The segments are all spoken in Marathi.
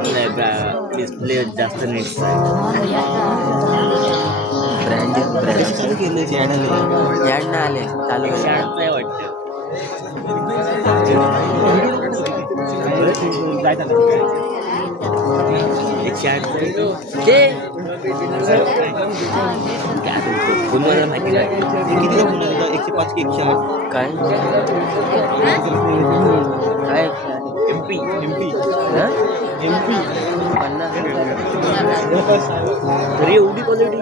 डिस्प्ले जास्त नीट ब्रँड चालू केले ॲड नाही आले चालू शाळेत आहे वाटतं. एक शाळेत माहिती काय किती 105 की 108 काय काय MP पन्नास तरी एवढी क्वालिटी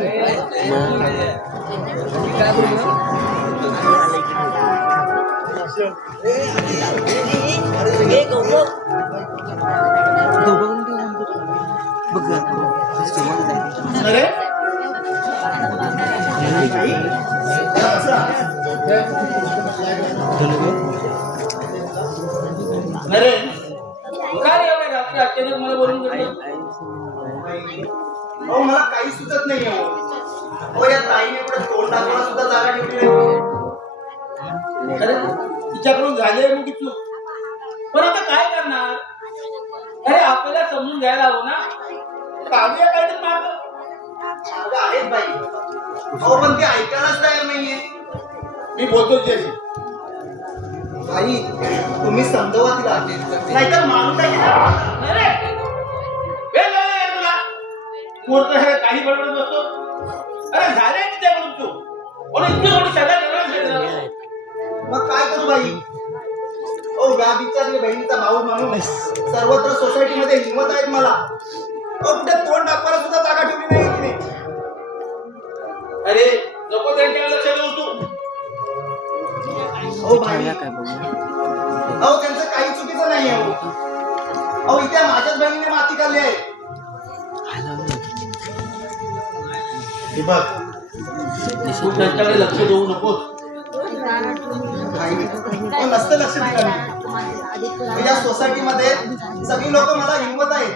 अरे काय एवढ्या रात्री अचानक मला बोलून घेतलं? अहो मला काही सुचत नाही हो या ताईने कुठे तोंड दाखवायला सुद्धा जागा ठेवली नाही. अरे तिच्याकडून झाले मोठी चूक, पण आता काय करणार? अरे आपल्याला समजून घ्यायला हवं ना. काढूया काहीतरी मार्ग. मार्ग आहेत बाई, अहो पण ते ऐकायलाच तयार नाहीये. मी बोलतो तुझ्याशी. आई तुम्ही समजवा तिला, नाहीतर माणूस काय अरे वेळ लागला तुला. मूर्ख हे काही बडबड बसतो. अरे झाले तिच्याकडून तू म्हणून इतकी मोठी सगळ्या मग काय करू बाई? अहो या बिचारी बहिणीचा भाऊ म्हणून सर्वत्र सोसायटीमध्ये हिंमत आहेत मला. अहो कुठे तोंड दाखवायला सुद्धा जागा ठेवली नाही तिने. अरे नको त्यांच्याकडे लक्ष देऊ तू. अहो भाई, अहो त्यांचं काही चुकीचं नाही आहे. अहो इथे माझ्याच बहिणीने माती काढली आहे. हे बघ, तू त्यांच्याकडे लक्ष देऊ नकोस. अहो नसतं लक्ष दिलं मी. या सोसायटीमध्ये सगळी लोक मला हिंमत आहेत.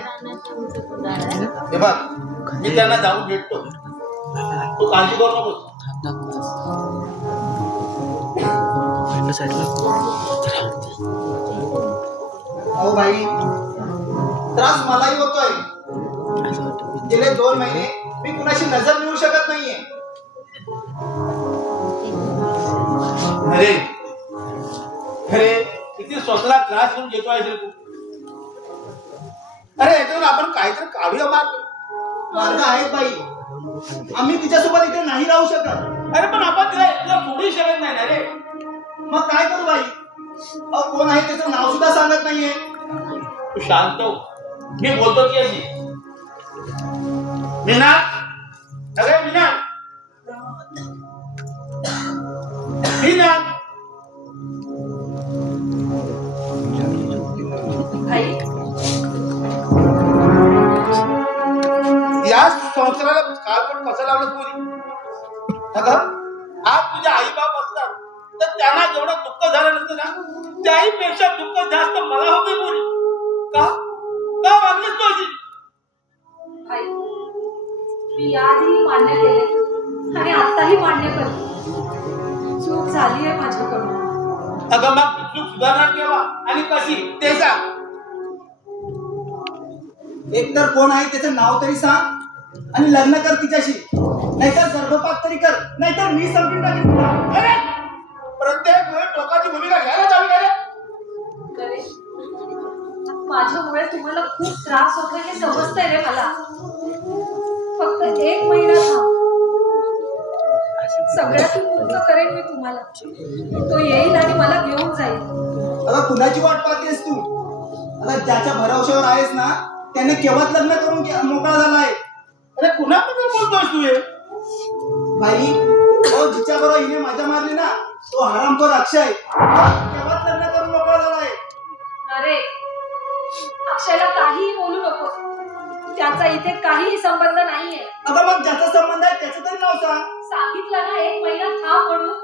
हे बघ, मी त्यांना जाऊन भेटतो. तू काळजी करू नकोस. अहो भाई, त्रास मलाही होतोय. गेले 2 महिने मी कुणाशी नजर मिळू शकत नाहीये. अरे अरे किती स्वतःला त्रास घेऊन घेतो आहे तू. अरे याच्यावर आपण काहीतरी काढूया मार्ग आहेत बाई. आम्ही तिच्यासोबत इथे नाही राहू शकत. अरे पण आपण तिला सोडू शकत नाही ना रे. मग काय करू बाई? अहो कोण आहे त्याचं नाव सुद्धा सांगत नाहीये. तू शांत हो, मी बोलतो की अशी. मीना, अरे मीना, मीना. या संसाराला काळपट कसं लावलं कोणी? अगं आज तुझे आई बाप असतात तर त्यांना जेवढं दुःख झालं नसतं ना, त्याहीपेक्षा दुःख जास्त मला होते बोली. का का वागलीस तू अशी? आई, मी याआधी मान्य केले आणि आताही मान्य करते. चूक झाली आहे माझ्याकडून. अगं मग चूक सुधारणार केव्हा आणि कशी ते सांग. एकतर कोण आहे त्याचं नाव तरी सांग आणि लग्न कर तिच्याशी. नाहीतर गर्भपात तरी कर, नाहीतर मी संपून टाकेन तुला. अरे प्रत्येक वेळी टोकाची भूमिका घ्यायला जावी का रे? अरे, माझ्यामुळे तुम्हाला खूप त्रास होतोय हे समजतंय रे मला. फक्त 1 महिना थांब. सगळ्यातून मुक्त करेन मी तुम्हाला. तो येईल आणि मला घेऊन जाईल. अगं कुणाची वाट पाहतेस तू? अगं ज्याच्या भरवशावर आहेस ना त्याने केव्हाच लग्न करून मोकळा झालाय. अरे कुणाबद्दल बोलतोस तू हे? भाई, अहो जिच्या बरोबर हिने माझ्या मारली ना तो हरामखोर अक्षय केव्हाच लग्न करून मोकळा झालाय. अरे, अक्षयला काहीही बोलू नकोस. त्याचा इथे काहीही संबंध नाहीये. अगं मग ज्याचा संबंध आहे त्याचं तरी नाव सांग. सांगितलं ना 1 महिना थांब म्हणून.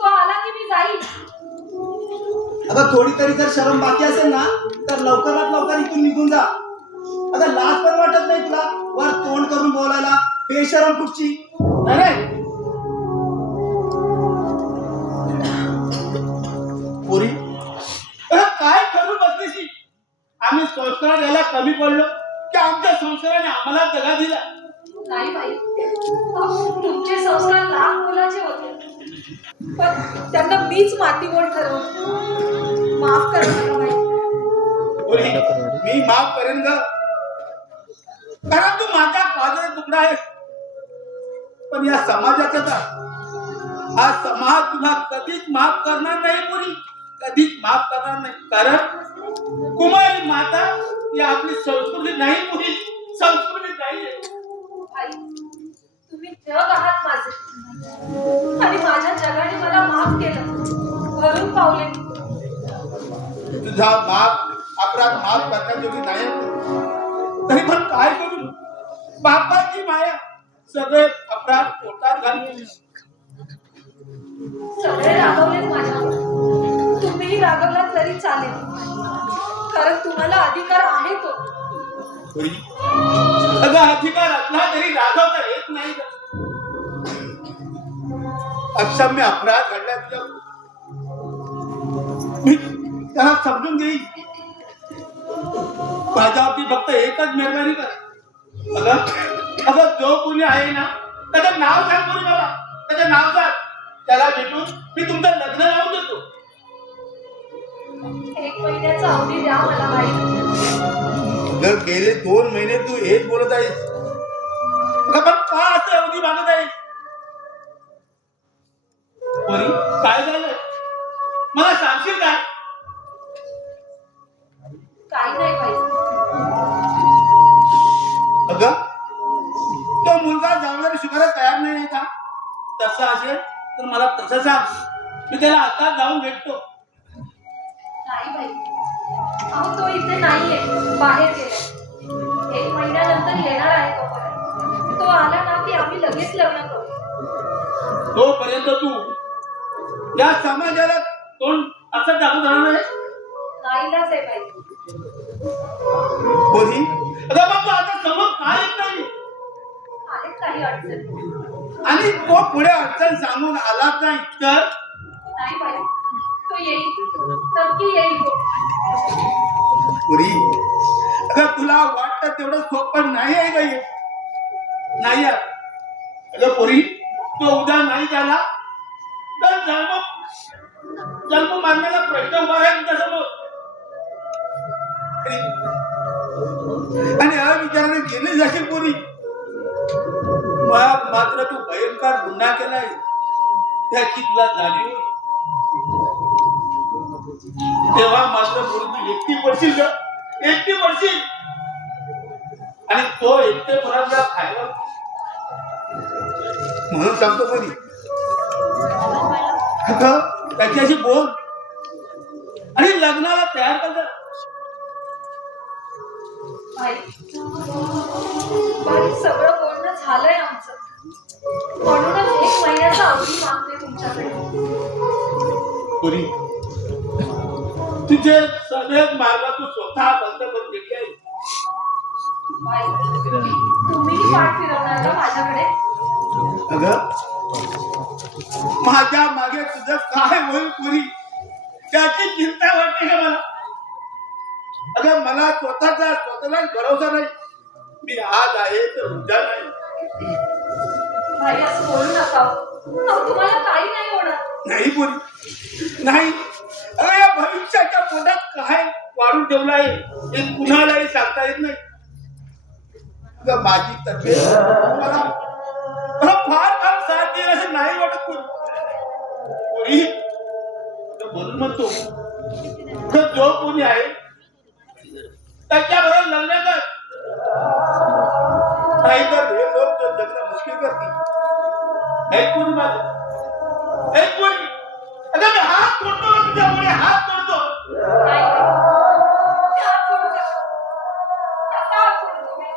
तो आला की मी जाईल. अगं थोडी तरी जर शरम बाकी असेल ना तर लवकरात लवकर इथून निघून जा. अगं लाज पण वाटत नाही तुला वर तोंड करून बोलायला? बेशरम कुठची. अरे पोरी काय करू बसलीशी? आम्ही संस्कार संस्कार याला कमी पडलं की आमच्या संस्काराने आम्हाला दगा दिला. नाही बाई, तुमचे संस्कार लहान मुलाचे होते, पण त्यांना मीच मातीमोल ठरवलं. माफ करा मला बाई. पोरी, मी माफ करेन ग, कारण तू माझ्या पायाचा तुकडा आहे. पण या समाजाचा हा समाज तुला कधीच माफ करणार नाही पोरी, कधीच माफ करणार नाही. कारण कुमारी माता ही आपली संस्कृती नाही पोरी, संस्कृती नाही. आई, तुम्ही जग आहात माझे, आणि माझ्या जगाने मला माफ केलं, भरून पावले. तुझा बाप अपराध माफ करण्याजोगी नाही, तरी पण काय करू, बापाची माया सगळे अपराध पोटात घालून. सगळे रागवलेत माझ्यावर, तुम्हीही रागवलात तरी चालेल, कारण तुम्हाला अधिकार आहे तो. अगं अधिकार असला तरी रागवता येत नाही. अक्षम्य अपराध घडला तुझ्या, मी त्याला समजून घेईन. माझ्यावरती फक्त एकच मेहरबानी कर. अगं जो कोणी आहे ना, त्याचं नाव सांग करू मला, त्याचं नाव सांग, त्याला भेटून मी तुमचं लग्न लावून देतो. 1 महिन्याचा अवधी द्या मला बाई. जर गेले 2 महिने तू हेच बोलत आहेस, पण का असं अवधी मागत आहेस? पोरी, काय झालं मला सांगशील का? काही नाही बाई. अगं तो मुलगा जबाबदारी स्वीकारायला तयार नाही आहे का? तसं असेल तर मला तसं सांग, मी त्याला आता जाऊन भेटतो. नाही बाई, अहो तो इथे नाहीये, बाहेर गेला. 1 महिन्यानंतर येणार आहे तो परत. तो आला ना की आम्ही लगेच लग्न करू. तोपर्यंत तू या समाजाला तोंड असं दाखवून राहणार आहे? नाईलाज आहे बाई. कोणी अगं मग तू आता समोर काय येत नाही, आहेत काही अडचण. आणि तो पुढे अडचण सांगून आलाच नाही तर? नाही बाई, तो येईल, नक्की येईल तो. पुरी, अगं तुला वाटतं तेवढं सोपं नाही आहे काही, नाही आहे. अगं पुरी, तो उद्या नाही झाला तर जन्म मारण्याचा प्रश्न उभा आहे तुझ्यासमोर. आणि या विचाराने गेली जाशील पुरी, मग मात्र तू भयंकर गुन्हा केलाय त्याची तुला जाणीव होईल. तेव्हा मात्र पुरी तू एकटी पडशील ग, एकटी पडशील. आणि तो एकटेपणाला खायला, म्हणून सांगतो पुरी, त्याच्याशी बोल आणि लग्नाला तयार कर. बाई, सगळं बोलणं झालंय आमचं, म्हणूनच 1 महिन्याचा अवधी मागते तुमच्याकडे. पुरी, तुझे सगळे मार्ग तू स्वतः बंद करून घेतले आहे. बाई, तुम्हीही पाठ फिरवणार का माझ्याकडे? अगं माझ्या मागे तुझं काय होईल पुरी, त्याची चिंता वाटते का मला? अगं मला स्वतःलाच भरोसा नाही. मी आज आहे तर उद्या नाही. बाई, असं बोलू नका. तुम्हाला काही नाही होणार. नाही पुरी, नाही. अगं या भविष्याच्या पोटात काय वाढून ठेवलं आहे हे कुणालाही सांगता येत नाही. अगं माझी तब्येत मला फार फार साथ देईल असं नाही वाटत पुरी. म्हणून म्हणतो जो कोणी आहे त्याच्याबरोबर लग्न कर, नाही तर हे लोक जगणं मुश्किल करतील. एक पुरी माझं, एक पुरी. अगं मी हात तोडतो तुझ्यामुळे, हात तोडतो. नाही बाई, ते हात सोडू नका. आता हात सोडू तुम्ही.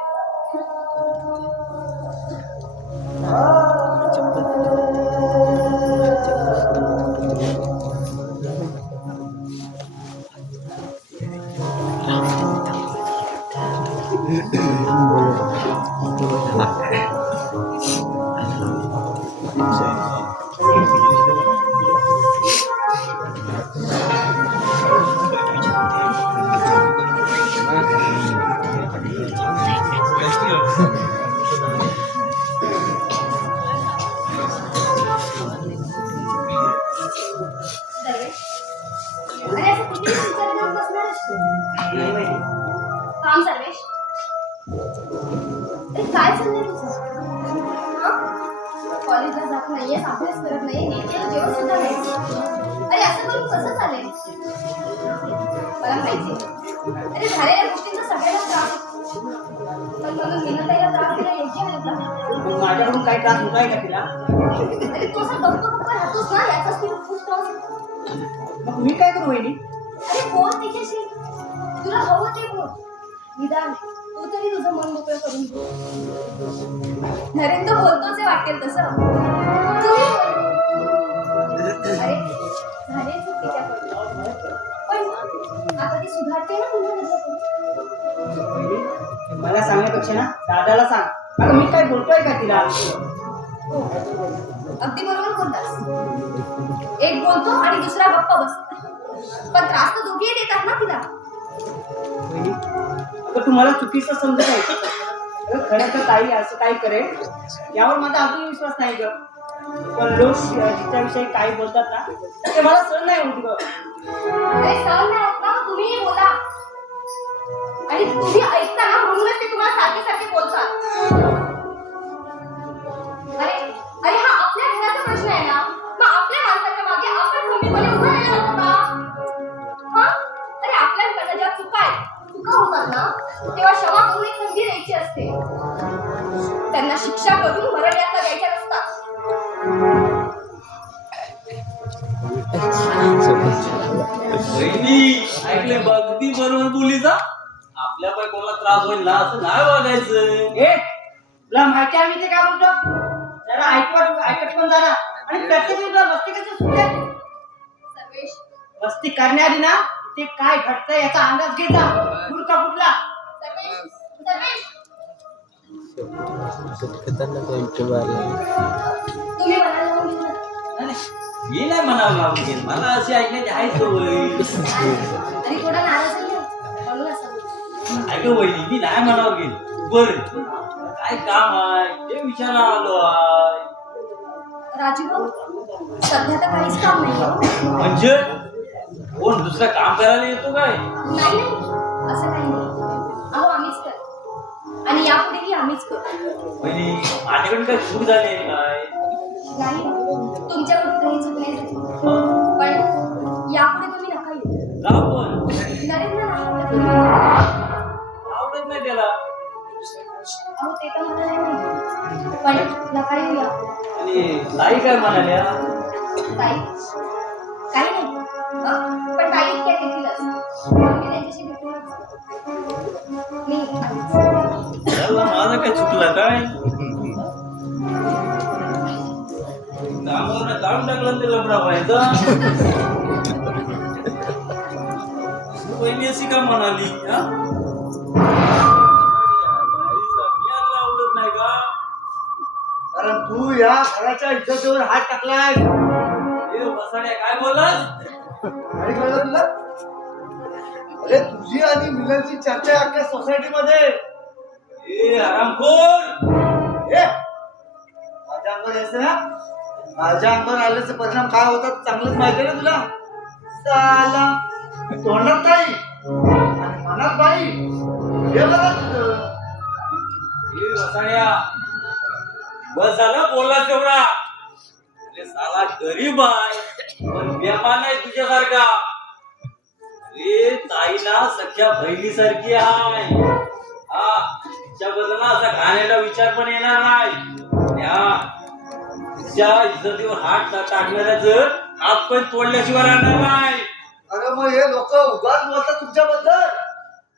काय चाललंय तुझं? कॉलेजला जात नाहीये, अभ्यास करत नाही, नीट जेवण सुद्धा नाही. अरे असं करून कसं चालेल? मला माहिती अरे झालेल्या गोष्टींचा सगळ्यांना त्रास, पण म्हणून मीनताईला त्रास दिला योग्य आहे का? माझ्याकडून काही त्रास होत आहे का तिला? अरे तू असं गप्प गप्प राहतोस ना, याचाच तिला खूप त्रास होतो. मग मी काय करू वहिनी? अरे बोल तिच्याशी, तुला हवं ते बोल. निदान तू तरी तुझं मन मोकळं करून बोल. नरेंद्र बोलतोच आहे वाटेल तसं. तूही बोल. अरे झाले चूक तिच्याकडून, पण आता ती सुधारते ना पुन्हा तुझ्याकडून. मला सांगण्यापेक्षा ना दादाला सांग. अगं मी काय बोलतोय का तिला? हो अगदी बरोबर बोलतास. एक बोलतो आणि दुसरा गप्प बसतो, पण त्रास तर दोघेही देतात ना तिला. वहिनी, अगं तुम्हाला चुकीचं समजत आहे. अगं खरं तर ताई असं काय करेल यावर माझा अजून विश्वास नाही ग. पण लोक तिच्याविषयी काय बोलतात ना ते मला सहन नाही होत ग. अरे सहन नाही होत ना, तुम्हीही बोला. आणि तुम्ही ऐकता ना म्हणूनच ते तुम्हाला सारखे सारखे बोलतात. अरे अरे हा आपल्या घराचा प्रश्न आहे ना, मग आपल्या माणसाच्या मागे आपण खंबीरपणे उभं राहायला नको का? हा अरे आपल्याकडनं ज्या चुका होतात ना, तेव्हा क्षमा करून एक संधी द्यायची असते. त्यांना शिक्षा करून मरण द्यायच्या नसतात. ऐकले अगदी बरोबर बोली जा. आपल्या पाय कोणाला त्रास होईल ना असं नाही वागायचं. ए तुला माहिती आहे मी ते काय बोलतो? जरा ऐकत पण जरा. आणि प्रत्येक तुला मस्ती कशी सुटते? सर्वेश मस्ती करण्याआधी ना ते काय घडतंय याचा अंदाज घे जा. मूर्ख कुठला? सर्वेश सर्वेश तुम्ही म्हणायला लावून घेऊ नका. मी नाही म्हणावं लावून घेईन, मला अशी ऐकण्याची आहे सवय. आणि थोडा नाराज आहे म्हणून असं बोलतो. ऐक वहिनी, मी नाही म्हणावं घेईन. बरं काय काम आहे ते विचारा आलो आहे. राजू भाऊ सध्या तर काहीच काम नाही. म्हणजे कोण दुसरं काम करायला येतो काय? नाही असं काही नाही. अहो आम्हीच करतो आणि यापुढेही आम्हीच करू. वहिनी माझ्याकडून काय चूक झाली आहे काय? नाही तुमच्याकडून काही चूक नाही झाली, पण यापुढे तुम्ही नका येऊ. का पण नरेंद्र नाही आवडत तुम्ही. आवडत नाही त्याला. अहो ते तर मला नाही माहिती, पण नका येऊ यापुढे. आणि ताई काय म्हणाल्या? ताई काही नाही पण ताई इतक्या देतीलच. मी त्यांच्याशी भेटूनच मी त्याला माझं काय चुकलं काय? कामावर काढून टाकलं ते लफडा व्हायचा. पहिली अशी का म्हणाली? हा मी आवडत नाही का? कारण तू या घराच्या इज्जतीवर हात टाकलाय. ए बसाड्या काय बोललास? काय कळलं तुला? अरे तुझी आणि मिलनची चर्चा आहे अख्ख्या सोसायटीमध्ये. ए हरामखोर. ए माझ्या अंगावर यायचं ना, माझ्या अंगावर आल्याचे परिणाम काय होतात चांगलंच माहिती आहे ना तुला. साला तोंडात ताई आणि मनात बाई, हे बघा तुझं. ए बसाड्या बस झालं बोलला तेवढा. अरे साला गरीब आहे पण बेमान आहे तुझ्यासारखा. अरे ताई ना सख्या बहिणीसारखी आहे. हा तिच्याबद्दल ना असा घाणेरडा विचार पण येणार नाही. तिच्या इज्जतीवर हात टाकणाऱ्याचं हात पण तोडल्याशिवाय राहणार नाही. अरे मग हे लोक उगाच बोलतात तुमच्याबद्दल.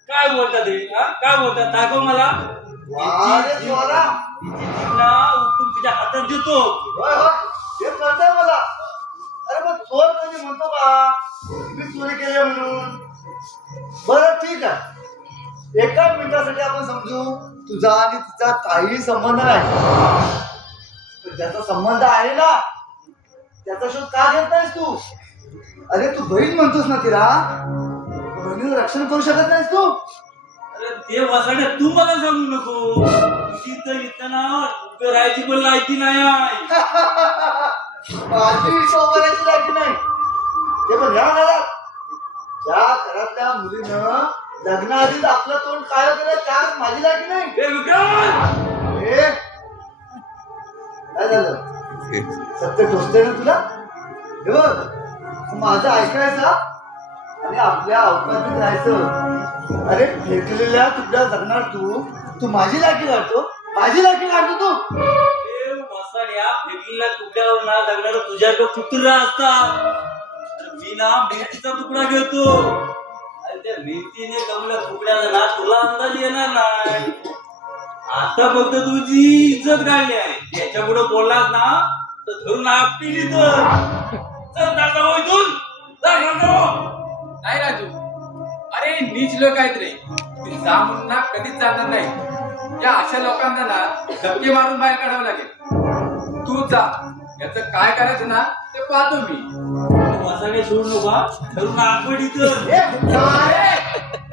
काय बोलतात हे? हा? काय बोलतात? दाखव मला. अरे चोरा. तिला उठून तुझ्या हातात देतो. होय होय हे कळतंय मला. अरे मग चोर कधी म्हणतो का मी चोरी केली म्हणून? बरं ठीक आहे, एका मिनिटासाठी आपण समजू तुझा आणि तिचा काही संबंध नाही. पण ज्याचा संबंध आहे ना त्याचा शोध का घेत नाहीस तू? अरे तू बहीण म्हणतोस ना तिला, बहिणीचं रक्षण करू शकत नाहीस तू? अरे ते वासाड्या तू मला सांगू नको. तुझी तर इथं ना उभं राहायची पण लायकी नाही आहे. माझी सोबरायची लायकी नाही ते पण ह्या घरात, ज्या घरातल्या मुलीनं लग्नाआधीच आपलं तोंड काळं केलं त्यात माझी लायकी नाही. ए विक्रांत ए, काय झालं सत्य टोचतंय ना तुला? हे बघ तू माझं ऐकायचं आणि आपल्या अवकाशात राहायचं. अरे फेकलेल्या तुझ्या जगणार तू माझी लायकी काढतो, माझी लायकी काढतो तू. वसाड्या फेकलेल्या तुकड्यावर ना जगणार तुझ्याकडे कुत्रा असतात. तर मी ना मेथीचा तुकडा घेतो आणि त्या मेथीने कमल्या तुकड्याचा ना तुला अंदाज येणार नाही. आता फक्त तुझी इज्जत काढली आहे. त्याच्या पुढे बोललास ना तर धरून आपली इज्जत. चल टाका हो इथून. जा घेऊन जाऊ. नाही राजू, अरे नीच लोक आहेत रे, ते जा म्हणून ना कधीच जाणार नाही. या अशा लोकांना ना धक्के मारून बाहेर काढावं लागेल. तू जा, याचं काय करायचं ना ते पाहतो मी. वसाड्या सोडू नका, धरून आपण इथं. ए, काय?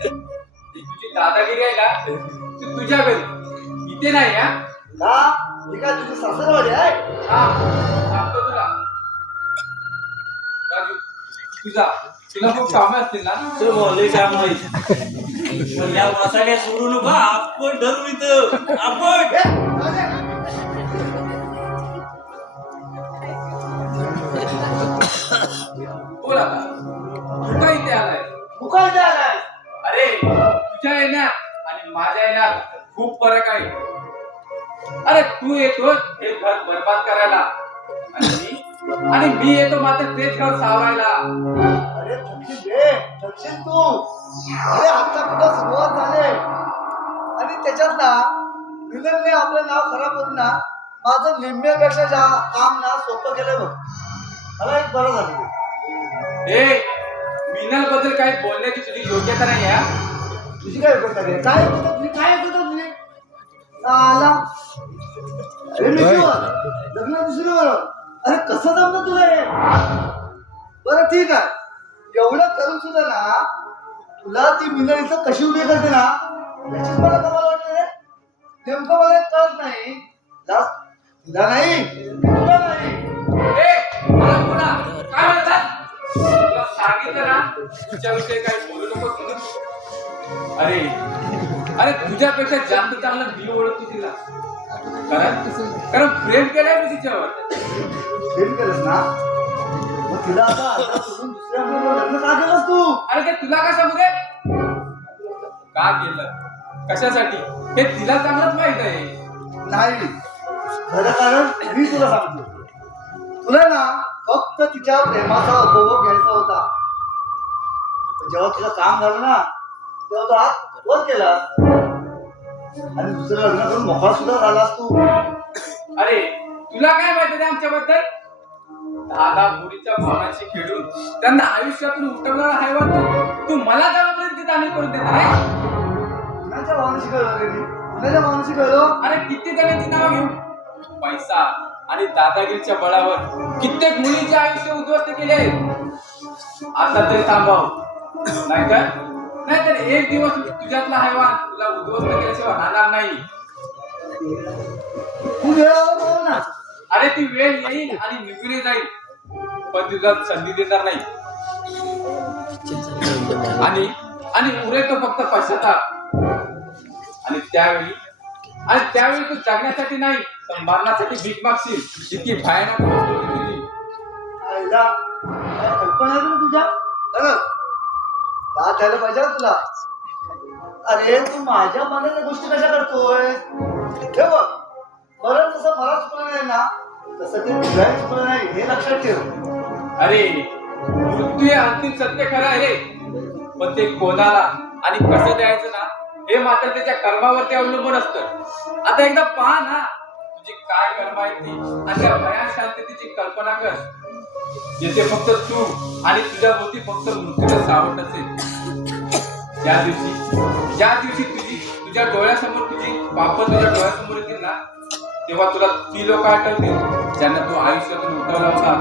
ती तुझी दादागिरी आहे ना ती तुझ्या घरी, इथे नाही. का हे काय तुझी सासरवाडी आहे? हा सांगतो तुला. राजू तुला खूप कामं असतील ना. चल बोलले काम माहिती. पण या वसाड्या सोडू नका, आपण धरून इथं. आपण ए, अरे, बोल आता, तू का इथे आलाय? तू काय इथे आलाय? अरे तुझ्या येण्यात आणि माझ्या येण्यात खूप फरक आहे. अरे तू येतो हे घर बरबाद करायला आणि मी येतो मात्र तेच घर सावरायला. अरे थकशील रे, थकशील तू. अरे आता कुठं सुरुवात झाली आणि त्याच्यात ना विलनने आपलं नाव खराब करून ना माझं निम्म्यापेक्षा काम ना सोपं केलं बघ. मला एक बरं झालं ते. ए मिनल बद्दल काही बोलण्याची तुझी योग्यता नाही आहे. तुझी काय ऐकत नाही? काय ऐकत तुझी? काय ऐकत तुझी? आला अरे मिठीवर लग्न दुसरीवर. अरे कसं जमलं तुला हे? बरं ठीक आहे, एवढं करून सुद्धा ना तुला ती मिनल इथं कशी उभी करते ना याचीच मला कमाल वाटते रे. नेमकं मला एक कळत नाही. तुला नाही, तुला नाही. ए मला बोला, काय म्हणतात? तुला सांगितलं ना तुझ्याविषयी काही बोलू नको म्हणून. अरे अरे तुझ्यापेक्षा जास्त चांगलं मी ओळखतो तिला. कारण प्रेम केलंय मी तिच्यावर. प्रेम केलंस ना, मग तिला आता आता सोडून दुसऱ्या मुलीवर लग्न का केलंस तू? अरे ते तुला का सांगू रे? का केलं, कशासाठी हे तिला चांगलंच माहित आहे. नाही, खरं कारण मी तुला सांगतो. तुला ना फक्त तिच्या प्रेमाचा उपभोग घ्यायचा होता. जेव्हा तुला काम झालं ना तेव्हा तो हात वर केला आणि दुसरं लग्न करून मोकळा सुद्धा झालास तू. अरे तुला काय माहिती आहे आमच्याबद्दल? दादा मुलीच्या भावनाशी खेळून त्यांना आयुष्यातून उठवणारा आहे वा तू मला जबाबदारी जाणीव करून देत नाही. कुणाच्या भावनाशी कळलं रे मी? कुणाच्या भावनाशी कळलं? अरे किती जणांची नाव घेऊ? पैसा आणि दादागिरीच्या बळावर कित्येक मुलींचे आयुष्य उद्ध्वस्त केले. आता तरी थांबाव, नाहीतर एक दिवस तुझ्यातला हैवान तुला उद्ध्वस्त केल्याशिवाय राहणार नाही. तू वेळावर बोल ना. अरे ती वेळ येईल आणि निघून जाईल, पण तुझा संधी देणार नाही. आणि उरेल तो फक्त पश्चाताप. आणि त्यावेळी तू जगण्यासाठी नाही तर मरण्यासाठी भीक मागशील. इतकी भयानक वस्तू ती तुझी. आईला काय कल्पना आहे ना तुझ्या? खरं दाद झालं पाहिजे ना तुला. अरे तू माझ्या मनाच्या गोष्टी कशा करतोय? हे बघ, बरं जसं मला चुकलं नाही ना तसं ते तुझ्या चुकलं नाही हे लक्षात ठेव. अरे मृत्यू हे अंतिम सत्य खरं आहे रे, पण ते कोणाला आणि कसं द्यायचं ना हे मात्र त्याच्या कर्मावरती अवलंबून असतं. आता एकदा पहा ना तुझी काय कर्म आहे ती आणि त्या भयान शांततेची कल्पना कर, जिथे फक्त तू आणि तुझ्या भोवती फक्त मृत्यूला सावट असेल. ज्या दिवशी तुझ्या डोळ्यासमोर तुझी पाप तुझ्या डोळ्यासमोर येतील ना तेव्हा तुला ती लोक आठवतील ज्यांना तू आयुष्यातून उठवला होता.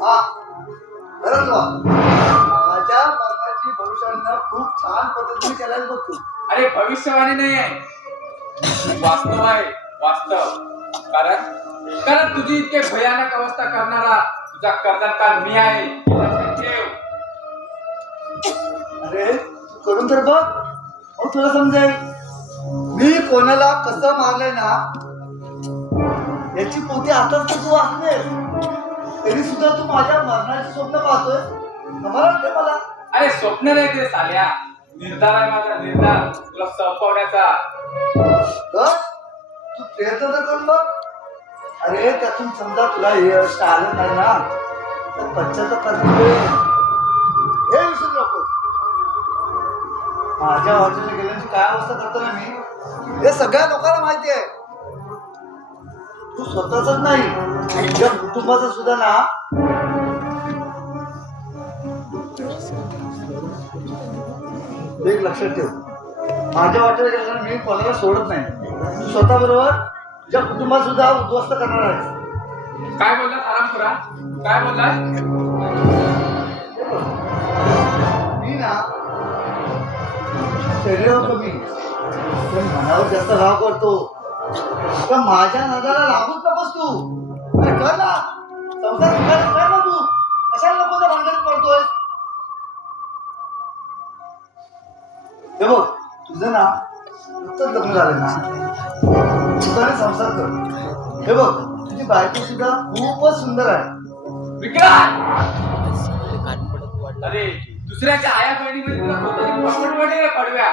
हा खरंच वा, माझ्या मरणाची भविष्यवाणी खूप छान पद्धतीने केलाय बघ तू. अरे भविष्यवाणी नाही आहे, वास्तव आहे, वास्तव. कारण तुझी इतके भयानक अवस्था करणारा तुझा कर्जदार मी आहे, हे लक्षात ठेव. अरे तू करून तर बघ, मग तुला समजेल. मी कोणाला कसं मारलंय ना याची पोती आताच तू वाचले तरी सुद्धा तू माझ्या मरणाची स्वप्न पाहतोय मला वाटते मला अरे स्वप्न नाही ते साल्या, निर्धार आहे माझा, निर्धार तुला संपवण्याचा. तर तू प्रयत्न तर करून बघ. अरे त्यातून समजा तुला यश आलं नाही ना तर पश्चाताप करतो हे विसरू नको. माझ्या हॉटेलला गेल्याची काय अवस्था करतो ना मी हे सगळ्या लोकांना माहिती आहे. तू स्वतःच नाही तुझ्या कुटुंबाचं सुद्धा ना एक लक्षात ठेव. माझ्या हॉटेलला गेल्यानं मी कोणाला सोडत नाही. तू स्वतः बरोबर तुझ्या कुटुंबात सुद्धा उद्ध्वस्त करणार आहेस. काय बोललास आरामपुरा, काय बोललास? मी ना शरीरावर कमी पण मनावर जास्त राग करतो. तर माझ्या नादाला लागूच नकोस तू. अरे कर ना संसार सुखाचा कर ना तू. कशाला लोकांच्या भांडणात पडतोय? हे बघ तुझं ना नुकतंच लग्न झालं ना तुझा संसार कर. हे बघ तुझी बायको सुद्धा खूपच सुंदर आहे. विक्रांत, अरे दुसऱ्याच्या आया बहिणीमध्ये तुला स्वतःची पटपट वाटते का पडव्या?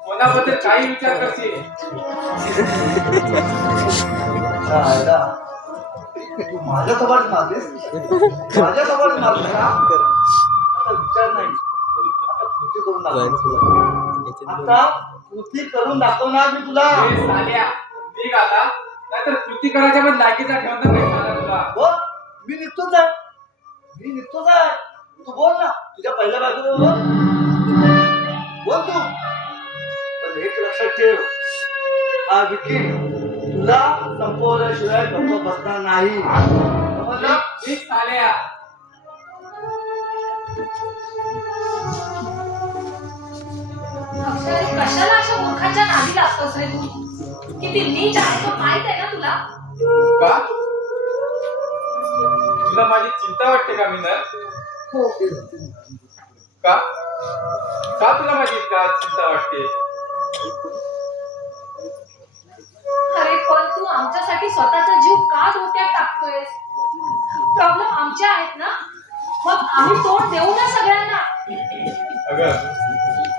कोणाबद्दल काही विचार करशील? आयला, तू माझ्या सवाल मारलीस माझ्या सवाल मारलीस ना आता विचार नाही आता कृती करून दाखव. आता कृती करून दाखवणार मी तुला. ए साल्या, निघ आता, नाहीतर कृती करायच्या पण लायकीचा ठेवणार नाही साला तुला. बोल मी निघतोच आहे. मी निघतोच आहे. तू बोल ना तुझ्या पहिल्या बाजूला बोल तू. पण एक लक्षात ठेव हा विकी तुला संपवल्याशिवाय गप्प बसणार नाही. समजलं? निघ साल्या. अक्षय, कशाला अशा मूर्खाच्या नादी लागतोस रे तू? किती नीच आहे तो माहित आहे ना तुला? का? तुला माझी चिंता वाटते का मिनल? हो. का? का तुला माझी चिंता वाटते? अरे पण तू आमच्यासाठी स्वतःचा जीव का धोक्यात टाकतोयस? प्रॉब्लेम आमचे आहेत ना, मग आम्ही तोंड देऊ ना सगळ्यांना. अगं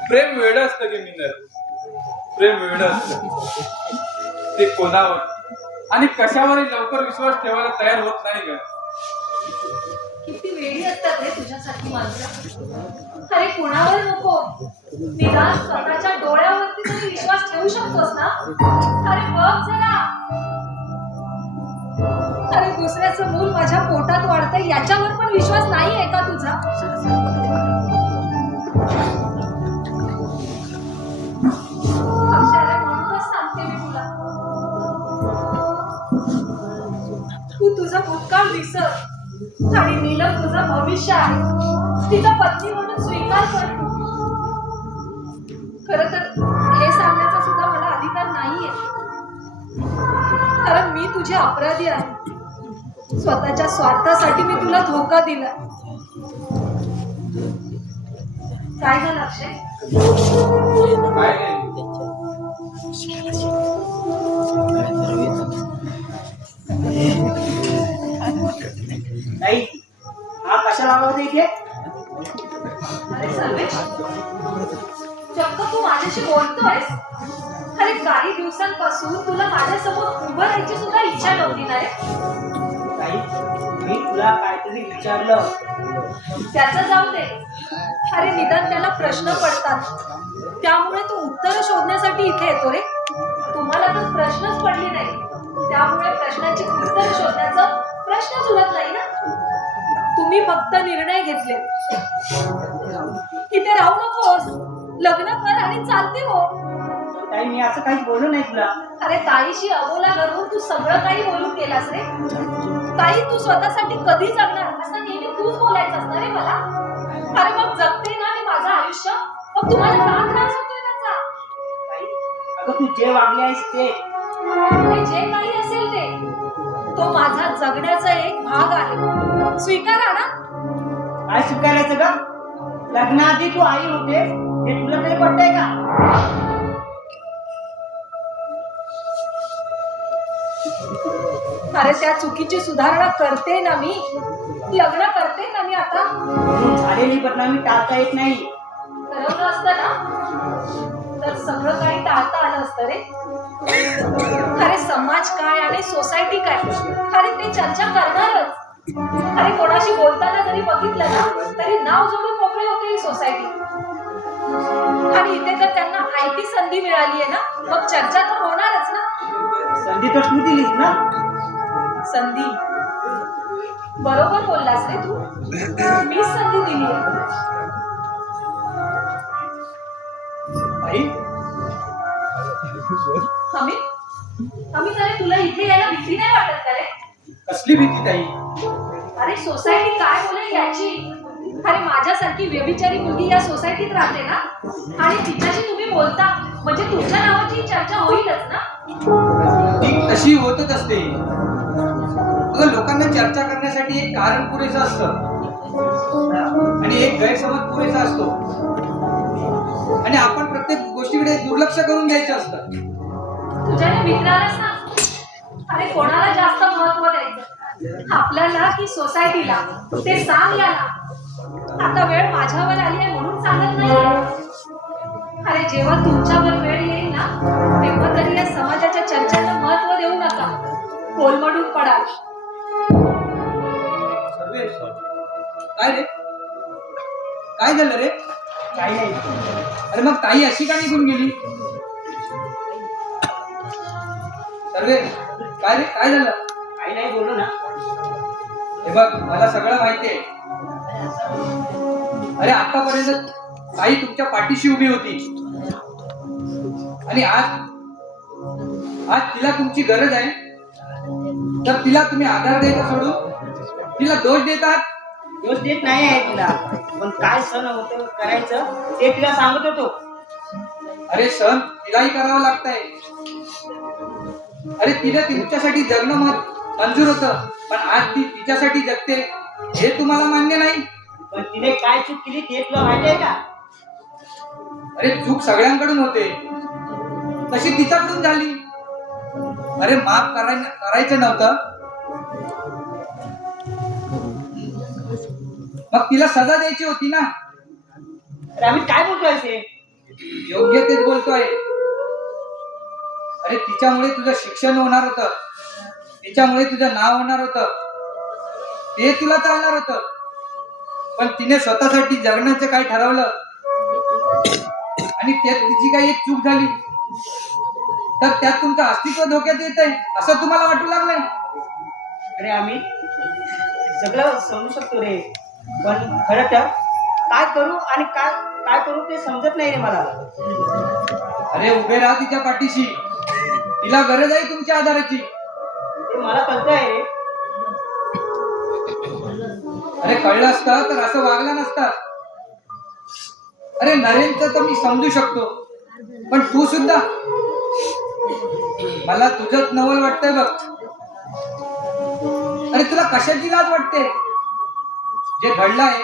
प्रेम वेड असतं की मिनल, प्रेम वेड असतं. ते कोणावर आणि कशावरही लवकर विश्वास ठेवायला तयार होत नाही ग. किती वेळी असतात रे तुझ्यासारखी माणसं. अरे कुणावर नको, निदान स्वतःच्या डोळ्यावरती तरी विश्वास ठेवू शकतोस ना. अरे बघ जरा. अरे दुसऱ्याचं मूल माझ्या पोटात वाढतंय याच्यावर पण विश्वास नाही आहे का तुझा? अक्षरा, म्हणूनच सांगते मी तुला, तू तुझं भूतकाळ विसर आणि नीलम तुझं भविष्य आहे. तिचा पत्नी म्हणून स्वीकार कर. खरं तर हे सांगण्याचा सुद्धा मला अधिकार नाहीये, कारण मी तुझे अपराधी आहे. स्वतःच्या स्वार्थासाठी मी तुला धोका दिला. काय झालं अक्षय? काय नाही. नाही हा कशाला आला होता इथे? अरे सर्वेश, चक्क तू माझ्याशी बोलतोयस? अरे काही दिवसांपासून तुला माझ्यासमोर उभं राहायची सुद्धा इच्छा नव्हती ना रे? नाही मी तुला काहीतरी विचारलं. त्याचं जाऊ दे. अरे निदान त्याला प्रश्न पडतात, त्यामुळे तो उत्तर शोधण्यासाठी इथे येतो रे. तुम्हाला तर प्रश्नच पडली नाही, त्यामुळे प्रश्नाची उत्तर शोधण्याचा प्रश्नच उरत नाही ना. तुम्ही फक्त निर्णय घेतले, इथे राहू नकोस, लग्न कर आणि चालते हो. ताई मी असं काही बोललो नाही तुला. अरे ताईशी अबोला घडवून तू सगळं काही बोलून गेलास रे. ताई तू स्वतःसाठी कधी जगणार असं नेहमी तूच बोलायचं असणार रे मला. अरे मग जगते ना मी माझं आयुष्य, मग तुम्हाला का त्रास होतोय त्याचा? ताई अगं तू जे वागले आहेस ते जे काही असेल ते, तो माझा जगण्याचा एक भाग आहे. स्वीकारा ना. काय स्वीकारायचं का? लग्नाआधी तू आई होते हे तुला तरी पटतंय का? अरे त्या चुकीची सुधारणा करते ना मी, लग्न करते ना मी आता. झालेली बदनामी टाळता येत नाही. ठरवलं असतं ना तर सगळं काही टाळता आलं असतं रे. अरे समाज काय आणि सोसायटी काय, अरे ते चर्चा करणारच. अरे कोणाशी बोलताना जरी बघितलं ना तरी नाव जोडून मोकळे होते ही सोसायटी. आणि इथे जर त्यांना आयती संधी मिळाली आहे ना मग चर्चा तर होणारच ना. संधी तर तू दिलीस ना. संधी, बरोबर बोललास रे तू, मीच संधी दिली आहे. आम्ही अरे तुला इथे यायला भीती नाही वाटत का रे? कसली भीती ताई? अरे सोसायटी काय बोलेल याची. अरे माझ्यासारखी व्यभिचारी मुलगी या सोसायटीत राहते ना आणि तिच्याशी तुम्ही बोलता म्हणजे तुमच्या नावाची चर्चा होईलच ना. ती तशी होतच असते. अगं लोकांना चर्चा करण्यासाठी एक कारण पुरेसं असतं आणि एक गैरसमज पुरेसा असतो आणि आपण प्रत्येक गोष्टीकडे दुर्लक्ष करून द्यायचं असतं. तुझ्या मित्रालाच ना. अरे कोणाला जास्त महत्व द्यायचं, आपल्याला की सोसायटीला, ते सांग याला. आता वेळ माझ्यावर आली आहे म्हणून सांगत नाही. अरे जेव्हा तुमच्यावर वेळ येईल ना तेव्हा तरी या समाजाच्या चर्चेला महत्व देऊ नका, कोलमडून पडाल. सर्वेश, काय रे, काय झालं रे? काही नाही. अरे मग ताई अशी का निघून गेली? सर्वेश, काय रे, काय झालं? काही नाही बोलू ना. हे बघ, मला सगळं माहितीये. अरे आतापर्यंत ताई तुमच्या पाठीशी उभी होती आणि आज तिला तुमची गरज आहे तर तिला तुम्ही आधार द्यायचा सोडून तिला दोष देतात. दोष देत नाही आहे तिला, पण काय सण होतं करायचं ते तिला सांगत होतो. अरे सण तिलाही करावं लागतंय. अरे तिला तुमच्यासाठी जगणं मंजूर होतं पण आज ती तिच्यासाठी जगते हे तुम्हाला मान्य नाही. पण तिने काय चूक केली ते तुला माहिती आहे का? अरे चूक सगळ्यांकडून होते, तशी तिच्याकडून झाली. अरे माफ करायचं नव्हतं मग तिला सजा द्यायची होती ना. अरे आम्ही काय बोलतोय असे? योग्य तेच बोलतोय. अरे तिच्यामुळे तुझं शिक्षण होणार होतं, तिच्यामुळे तुझं नाव होणार होतं, ते तुला चालणार होतं. पण तिने स्वतःसाठी जगण्याचं काय ठरवलं आणि त्यात तिची काही एक चूक झाली तर त्यात तुमचं अस्तित्व धोक्यात येत आहे असं तुम्हाला वाटू लागलंय. अरे आम्ही सगळं समजू शकतो रे, पण खरं तर काय करू आणि काय काय करू ते समजत नाही रे मला. अरे उभे राहा तिच्या पाठीशी, तिला गरज आहे तुमच्या आधाराची. ते मला कळतंय रे. अरे कळलं असतं तर असं वागलं नसतं. अरे नरेंद्र तर मी समजू शकतो पण तू सुद्धा, मला तुझंच नवल वाटतंय बघ. अरे तुला कशाची लाज वाटते? जे घडलंय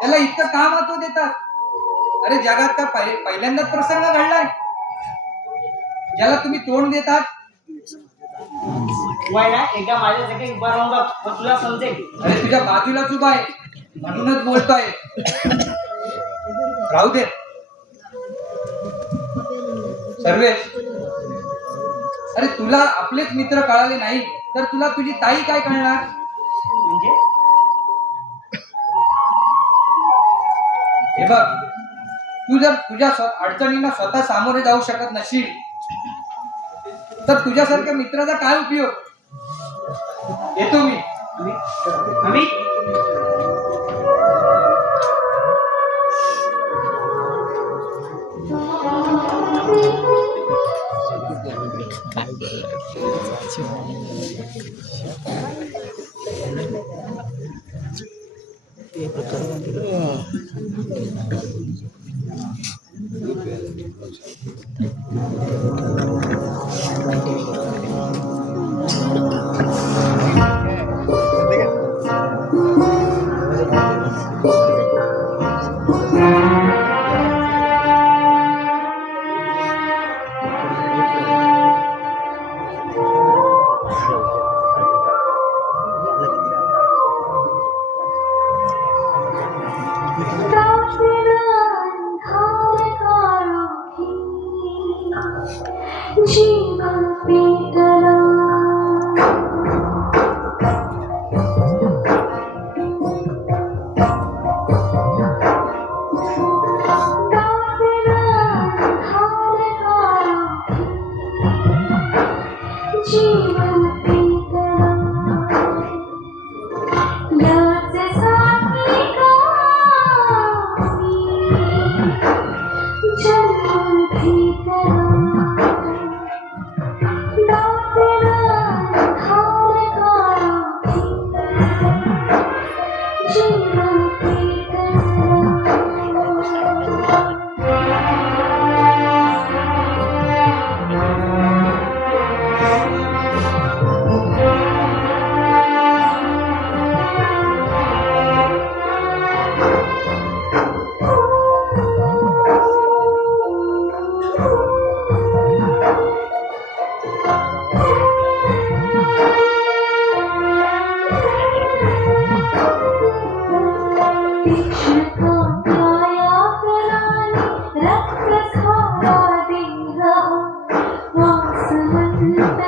त्याला इतकं का महत्व देतात? अरे जगात का पहिल्यांदाच प्रसंग घडलाय ज्याला तुम्ही तोंड देतात. वय ना एकदा माझ्या जागी उभा राहून बघ, मग तुला समजेल. अरे तुझ्या बाजूलाच उभा आहे म्हणूनच बोलतोय. राहू दे सर्वेश. अरे तुला आपलेच मित्र कळाले नाही तर तुला तुझी ताई काय कळणार? म्हणजे हे बघ, तू जर तुझ्या अडचणींना स्वतः सामोरे जाऊ शकत नशील तर तुझ्यासारख्या मित्राचा काय उपयोग? येतो मी. आम्ही याचे साथी गावी जन्म भीतरा दातेरा हार काळा भीतरा जीवन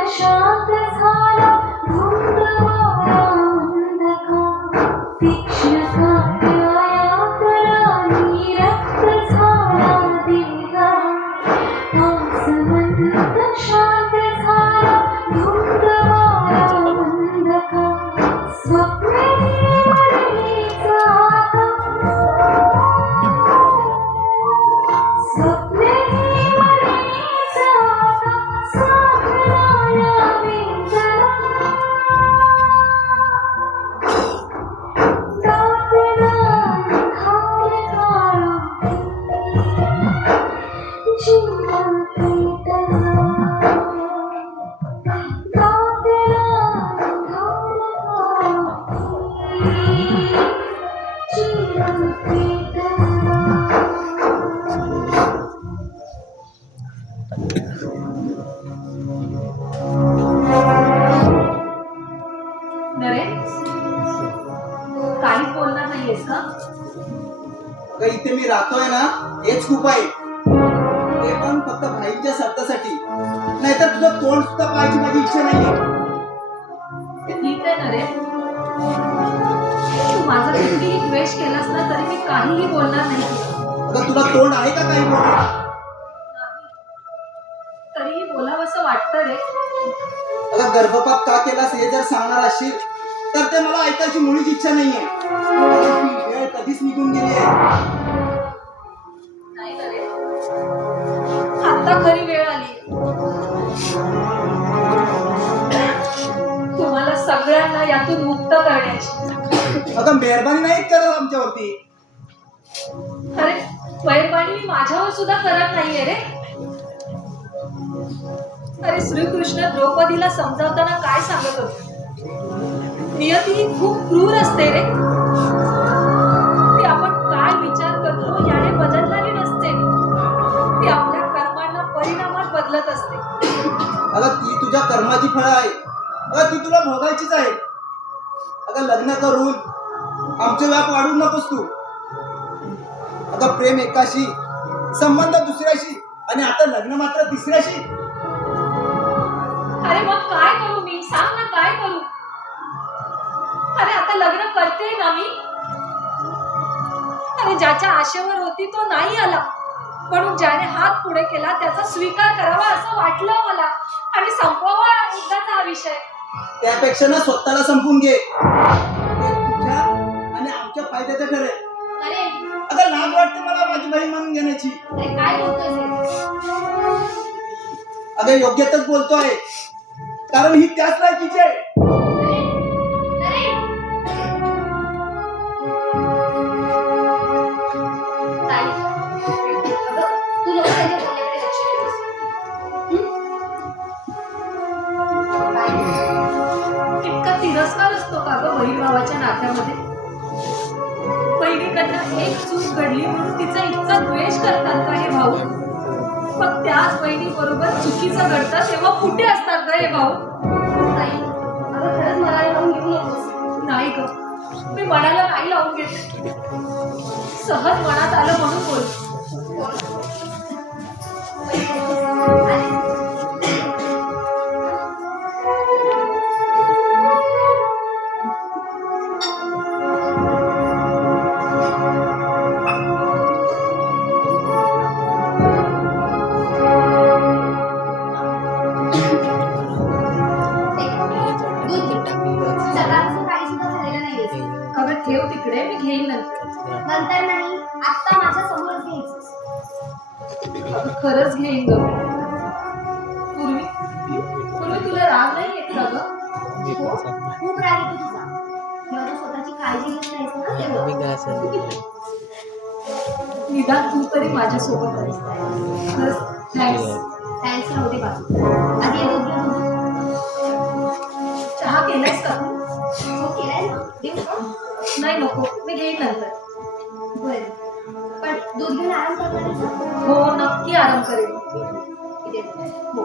शांत झाला धुंदवारा अंधकार तीक्ष्ण काट्या करानी रक्त झाला दिलगा आसमंत शांत झाला धुंदवारा अंधकार स्वप्ने मरेचा आता स्वप्ने मरेचा आता सागराला वेंजरा दातना हार काळा जीवन पेटला दातना हार काळा जीवन पेटला नरेन काहीच बोलणार नाहीयेस का? अगं इथे मी राहतोय ना हेच खूप आहे ते पण फक्त भाईच्या शब्दासाठी नाहीतर तुझं तोंड सुद्धा पाहायची माझी इच्छा नाहीये ठीक आहे नरेन तू माझा कितीही द्वेष केलास ना तरी मी काहीही बोलणार नाही अगं तुला तोंड आहे का काही बोलायला? तरीही बोलावंसं वाटतं रे अगं गर्भपात का केलास हे जर सांगणार असशील तर ते मला ऐकायची मुळीच इच्छा नाहीये अगं, ती वेळ कधीच निघून गेली आहे नाही नरेन आता खरी वेळ आली तुम्हाला सगळ्यांना यातून मुक्त करण्याची अगं मेहरबानी नाही करत आमच्यावरती अरे मेहरबानी मी माझ्यावर सुद्धा करत नाहीये रे अरे श्रीकृष्ण द्रौपदीला समजावताना काय सांगत होते नियती ही खूप क्रूर असते रे ती आपण काय विचार करतो याने बदलणारी नसते ती आपल्या कर्मांना परिणामात बदलत असते अगं ती तुझ्या कर्माची फळं आहे अगं ती तुला भोगायचीच आहे अगं लग्न करून आमचे व्याप वाढवू नकोस तू अगं प्रेम एकाशी संबंध दुसऱ्याशी आणि आता लग्न मात्र तिसऱ्याशी अरे मग काय करू मी सांग ना काय करू अरे आता लग्न करते ना मी अरे ज्याच्या आशेवर होती तो नाही आला म्हणून ज्याने हात पुढे केला त्याचा स्वीकार करावा असं वाटलं मला आणि संपवावा मुद्दाचा हा विषय त्यापेक्षा ना स्वतःला संपून घे ते तुझ्या आणि आमच्या फायद्याचं ठरेल अरे अगं लाज वाटते मला माझी बहीण म्हणून घेण्याची अरे काय बोलतोय अगं योग्यतच बोलतोय कारण ही त्याच लायकीची आहे तू लोक त्याच्या बोलण्याकडे लक्ष देतोस इतका तिरस्कार असतो का ग बहीण भावाच्या नात्यामध्ये बहिणीकडनं एक चूक घडली म्हणून तिचा इतका द्वेष करतात का हे भाऊ मग त्याच बहिणी बरोबर चुकीचं घडतं तेव्हा कुठे असतात ग हे भाऊ नाही अगं खरंच मला लावून घेऊ नकोस नाही ग मी मनाला नाही लावून घेते सहज मनात आलं म्हणून बोल सकाळचं काही सुद्धा झालेलं नाहीये बरं ठेव तिकडे, मी घेईन नंतर. नंतर नाही, आत्ता माझ्या समोर घ्यायचं. अगं खरंच घेईन ग. पूर्वी पूर्वी तुला राग नाही येत का ग? खूप राग येतो तुझा. जेव्हा तू स्वतःची काळजी घेत नाहीस ना तेव्हा. निदान तू तरी माझ्यासोबत आहेस. खरंच थँक्स. थँक्स राहू दे बाजू. आधी हे दूध घे दूध. चहा केलायस का तू? हो केलाय ना, देऊ का? नाही नको, मी घेईन नंतर. बरं. पण दूध घेऊन आराम करणार आहेस ना? हो नक्की आराम करेन. इथे दे. हो.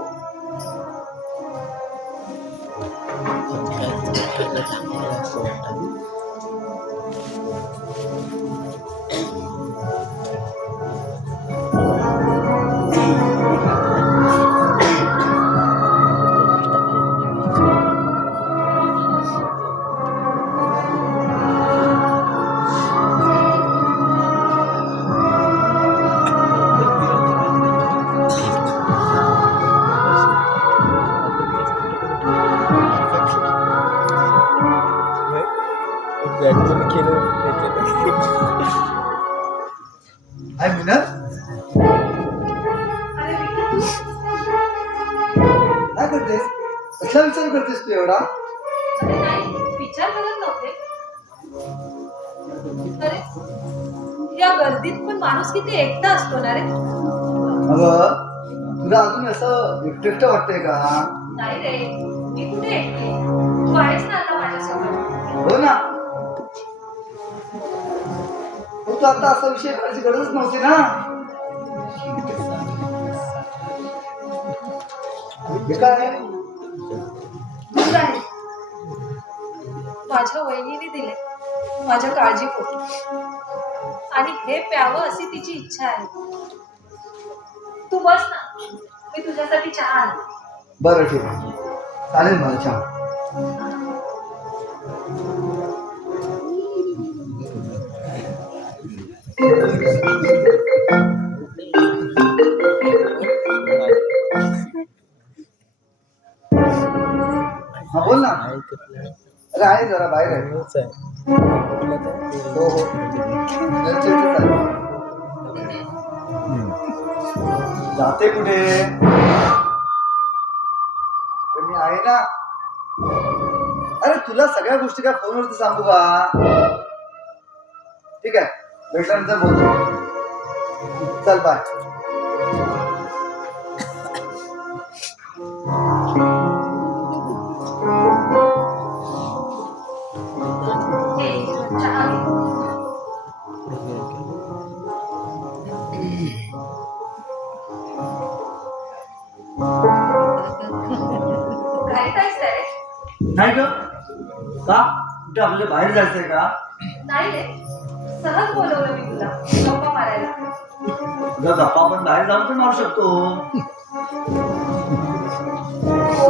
हाय मिनत, अरे विकी, तू काय करतेस? कसला विचार करतेस तू एवढा? अरे नाही, विचार करत नव्हते. अरे या गर्दीत पण माणूस किती एकटा असतो ना रे. अगं तुला अजून असं एकटं वाटतंय का? नाही रे, मी कुठे एकटी? तू आहेस ना आता माझ्यासोबत. हो ना, हो तू आता असा विषय करायची गरजच नव्हती ना. हे काय? दूध आहे. माझ्या वहिनीने दिले माझ्या काळजीपोटी, आणि हे प्यावं अशी तिची इच्छा आहे. तू बस ना, मी तुझ्यासाठी चहा आणते. बरं ठीक आहे, चालेल मला चहा. हा बोल ना. अरे आहे जरा बाहेर आहे. हो हो, घरच्या इथेच आहे. जाते कुठे? अरे मी आहे ना. अरे तुला सगळ्या गोष्टी काय फोनवरती सांगू का? ठीक आहे, भेटल्यानंतर बोलतो. चल बाय. हे चहा घे. घाईत आहेस का रे? नाही ग, का कुठे आपल्याला बाहेर जायचंय का? नाही रे, सहज बोलवलं मी तुला गप्पा मारायला. तुला गप्पा आपण बाहेर जाऊन पण मारू शकतो. हो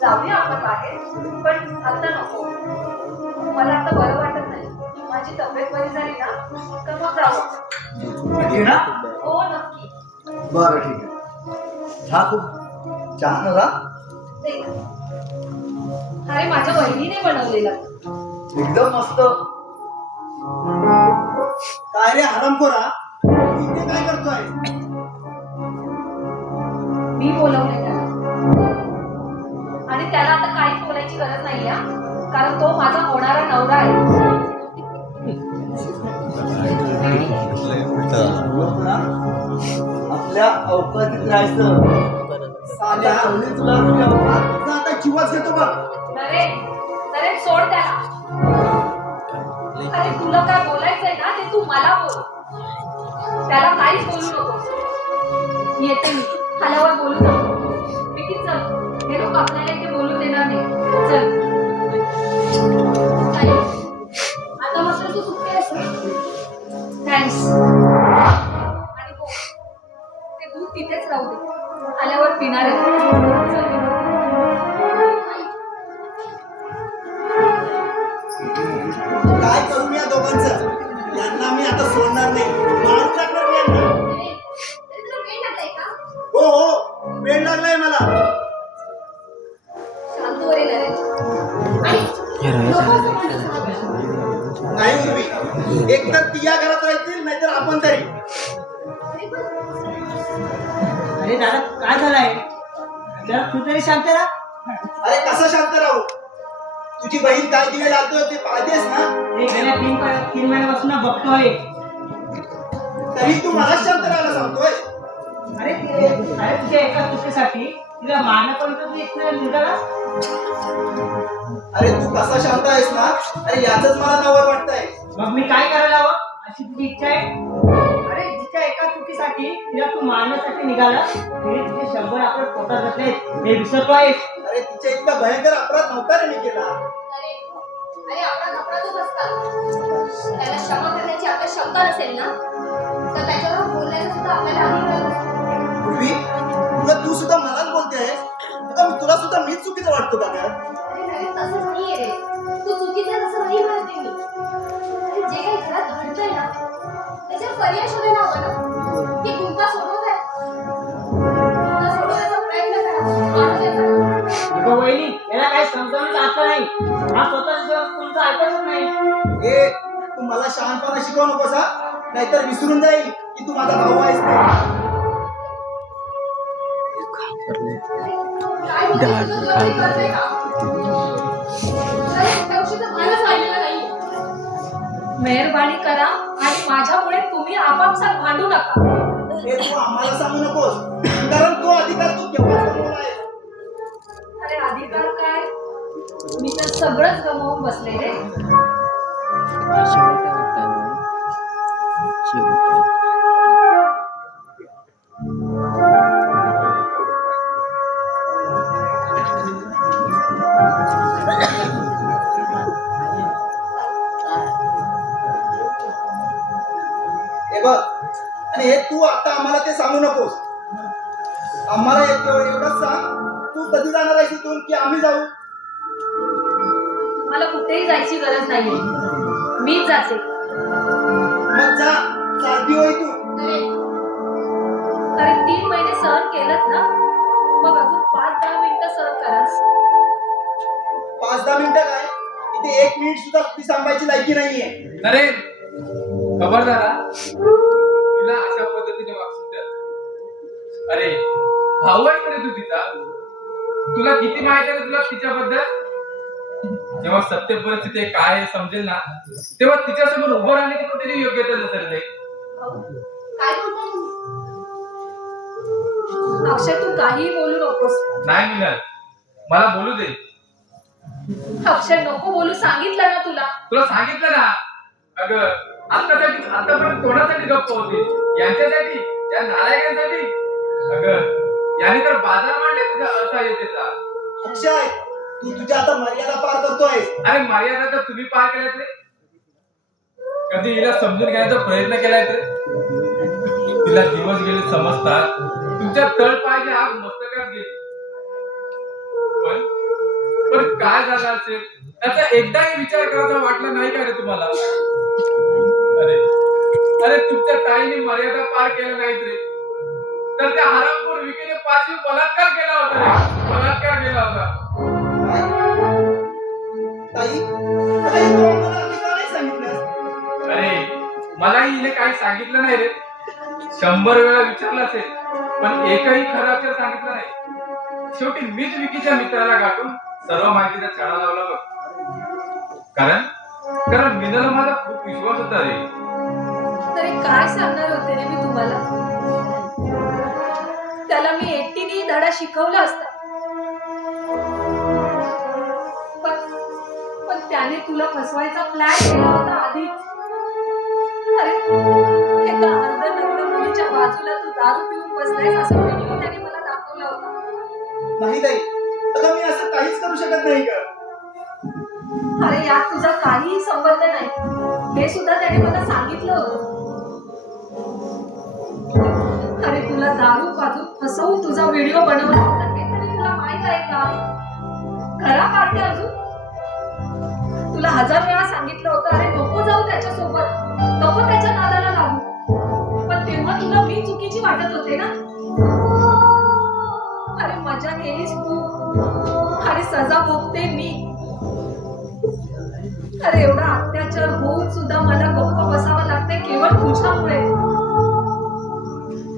जाऊया आपण बाहेर, पण आता नको. मला आता बरं वाटत नाही. माझी तब्येत बरी झाली ना तर मग जाऊ आपण. नक्की ना? हो नक्की. बरं ठीक आहे. चहा नव्हता? दे ना. अरे माझ्या वहिनीने बनवलेला. एकदम मस्त. काय रे हरामखोरा, इथे काय करतोय? मी बोलवले त्याला, आणि त्याला आता काहीच बोलायची गरज नाही हा, कारण तो माझा होणारा नवरा आहे. आपल्या अवकाशात राहायचं. साध्या हल्ली तुला आता जीवाच घेतो बघ. नरेन सोड त्याला. अरे तुला काय बोलायचंय ना ते तू मला बोल. त्याला काहीच बोलू नको. येते मी, आल्यावर बोलू नको. विकी चल, हे लोक आपल्याला इथे बोलू देणार नाही. चल. आता मात्र तू सुट्टी आहेस. थँक्स. आणि हो, ते दूध तिथेच राहू दे, आल्यावर पिणार आहे. चल. काय करू या दोघांचं? यांना मी आता सोडणार नाही, मारून टाकणार मी यांना. तरी तुला वेळ लागलाय का? हो हो, वेळ लागलाय मला. शांत वर ये नरेन. आणि नको असं माझं सांगायला. नाही उर्वी, एक तर ती या घरात राहतील नाहीतर आपण तरी. अरे दादा काय झालंय जरा तू तरी शांत राहा. अरे कसं शांत राहू? तुझी बहीण काय दिवे लावतोय ते पाहतेस ना? ते गेल्या 3 महिन्यापासून बघतोय. तरी तू मलाच शांत राहायला सांगतोय. अरे तुझ्या एका चुकीसाठी तिला मारण्यापर्यंत तू इथं निघाला. अरे तू कसा शांत आहेस ना? अरे याच मला नवल वाटतंय. मग मी काय करायला हवं अशी तुझी इच्छा आहे? अरे जिच्या एका चुकीसाठी तिला तू मारण्यासाठी निघाला तिने तुझे 100 आपण पोटात घातले हे विसरतो आहेस. अरे तिच्या इतका भयंकर अपराध नव्हता रे मी केला. अरे अपराधच असतात. त्याला क्षमा करण्याची आपल्या क्षमता नसेल ना तर त्याच्यावर बोलण्याचा सुद्धा आपल्याला अधिकार नसतो. पूर्वी तुला तू सुद्धा मलाच बोलतेस. तुला सुद्धा मीच चुकीचं वाटतो का ग? अरे नाही तसं नाहीये रे. तू चुकीचं आहे असं नाही म्हणते मी. अरे जे काही घरात घडतंय ना त्याच्यावर पर्याय शोधायला हवा ना. की गुंता सोडवत आहे गुंता सोडवण्याचा प्रयत्न करा. माणूस याचा अगं वहिनी याला काही समजावून जात नाही. हा स्वतः तुमचं ऐकतच नाही. ए तू मला शहाणपणा शिकवू नकोस हा, नाहीतर विसरून जाईल की तू माझा भाऊ आहेस ते. काय होतं तुझं तुला काही कळतंय का? अरे त्या गोष्टीचं भानच राहिलेलं नाहीये. मेहरबानी करा आणि माझ्यामुळे तुम्ही आपापसात भांडू नका. हे तू आम्हाला सांगू नकोस, कारण तो अधिकार तू केव्हाच गमावला आहे. अरे अधिकार काय मी तर सगळंच गमावून बसले रे. शेवट वाटतं शेवट. हे बघ, आणि हे तू आता आम्हाला ते सांगू नकोस. आम्हाला एवढंच सांग, तू कधी जाणार आहेस इथून की आम्ही जाऊ? मला कुठेही जायची गरज नाहीये. मीच जाते. मग जा, चालती होय तू. अरे 3 महिने सहन केलं ना मग अजून 5-10 मिनिटं सहन करा. 5-10 मिनिटं काय, इथे 1 मिनिट सुद्धा ती सांभाळायची लायकी नाहीये. अरे खबरदार तिला अशा पद्धतीने वागसून द्या. अरे भाऊ आहे का रे तू तिचा? तुला किती माहिती आहे तुला तिच्याबद्दल? जेव्हा सत्य परिस्थिती काय आहे समजेल ना तेव्हा तिच्यासमोर उभं राहण्याची कुठेतरी योग्यता नसेल रे. काय बोलताय तुम्ही? अक्षय तू काहीही बोलू नकोस. नाही मिळणार, मला बोलू दे. अक्षय नको बोलू सांगितलं ना तुला. तुला सांगितलं ना. अगं आतापर्यंत कोणासाठी गप्प होती? यांच्यासाठी, या नालायकांसाठी? अगं याने तर बाजार मांडले तुझ्या असहाय्यतेचा. अक्षय, तू तुझ्या आता मर्यादा पार करतोय. अरे मर्यादा तर तुम्ही पार केल्यात रे. कधी हिला समजून घेण्याचा प्रयत्न केलाय रे? तिला दिवस गेले समजतात तुमच्या तळ पायची आग मस्तकात गेली. पण काय झालं असेल त्याचा एकदाही विचार करायचा वाटला नाही का रे तुम्हाला? अरे तुमच्या ताईने मर्यादा पार केल्या नाहीत रे, तर त्या हरामखोर विकेने 5वी बलात्कार केला होता रे. बलात्कार केला होता. ताई, अरे तू आम्हाला आधी का नाही सांगितलं? अरे मलाही हिने काही सांगितलं नाही रे. 100 वेळा विचारलं असेल पण एकही खरं अक्षर सांगितलं नाही. शेवटी मीच विकीच्या मित्राला गाठून सर्व माहितीचा छडा लावला बघ. कारण मीनाला माझा खूप विश्वास होता रे. तरी काय सांगणार होते रे मी तुम्हाला. त्याला मी एकटीने धडा शिकवला असता पण त्याने तुला फसवायचा प्लॅन केला होता आधीच. अरे एका अर्धनग्न मुलीच्या बाजूला तू दारू पिऊन बसलायस असा व्हिडिओ त्याने मला दाखवला होता. नाही ताई, आता मी असं काहीच करू शकत नाही का? अरे यात तुझा काहीही संबंध नाही हे सुद्धा त्याने मला सांगितलं होतं. अरे तुला दारू पाजून फसवून तुझा व्हिडिओ बनवला होता हे तरी तुला माहित आहे का? खरा पाहते अजून. तुला 1000 वेळा सांगितलं होतं अरे नको जाऊ त्याच्यासोबत, नको त्याच्या नादाला लागू. पण तेव्हा तुला मी चुकीची वाटत होते ना. अरे मजा केलीस तू आणि सजा भोगते मी. अरे एवढा अत्याचार होऊन सुद्धा मला गप्प बसावं लागतंय केवळ तुझ्यामुळे.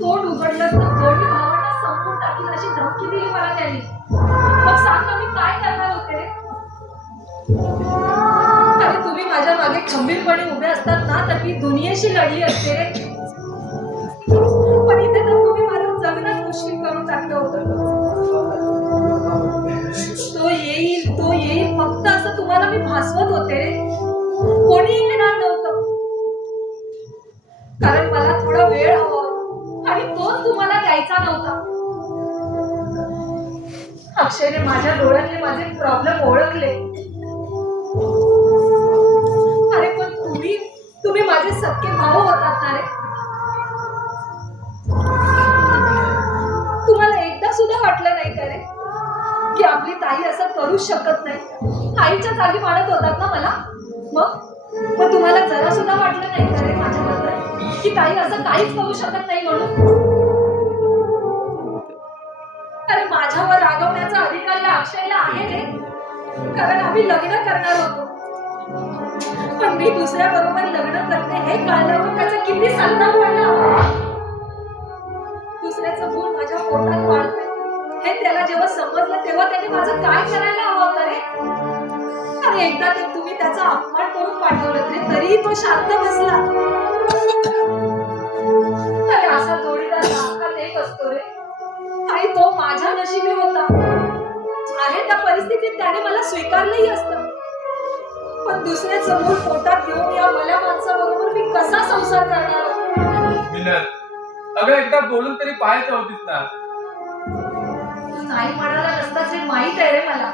तोंड उघडलं तर दोन्ही भावांना संपून टाकील अशी धमकी दिली मला त्यांनी. मग सांग ना मी काय करणार होते रे? अरे तुम्ही माझ्या मागे खंबीरपणे उभे असतात ना तर मी दुनियेशी लढली असते रे. पण इथे तर तुम्ही माझं जगणंच मुश्किल करून टाकलं होतं. तो येईल फक्त असं तुम्हाला मी भासवत होते रे. कोणी येणार नव्हतं कारण मला थोडा वेळ हवा आणि तोच तुम्हाला द्यायचा नव्हता. अक्षयने माझ्या डोळ्यातले माझे प्रॉब्लेम ओळखले. अरे पण तुम्ही माझे सख्खे भाऊ होतात ना रे. तुम्हाला एकदा सुद्धा वाटलं नाही का रे की आपली ताई असं करू शकत नाही? आईच्या जागी मानत होतात ना मला. मग तुम्हाला जरा सुद्धा वाटलं नाही का रे माझ्याबद्दल की ताई असं काहीच करू शकत नाही म्हणून? अरे माझ्यावर रागवण्याचा अधिकार या अक्षयला आहे रे, कारण आम्ही लग्न करणार होतो. पण मी दुसऱ्या बरोबर लग्न करते हे कळल्यावर त्याचा किती संताप वाढला. दुसऱ्याचं मूल माझ्या पोटात वाढतंय हे त्याला जेव्हा समजलं तेव्हा त्याने माझं काय करायला हवं होतं रे? अरे एकदा तर तुम्ही त्याचा अपमान करून पाठवलं रे तरीही तो शांत बसला. अरे असा जोडीदार लाखात एक असतो रे आणि तो माझ्या नशिबी होता. आहे त्या परिस्थितीत त्याने मला स्वीकारलंही असतं. पण दुसऱ्याचं मूल पोटात घेऊन या मला माणसाबरोबर मी कसा संसार करणार? मिलन, अगं एकदा बोलून तरी पाहायचं होतीस ना. तू नाही म्हणाला नसताच हे माहित आहे रे मला.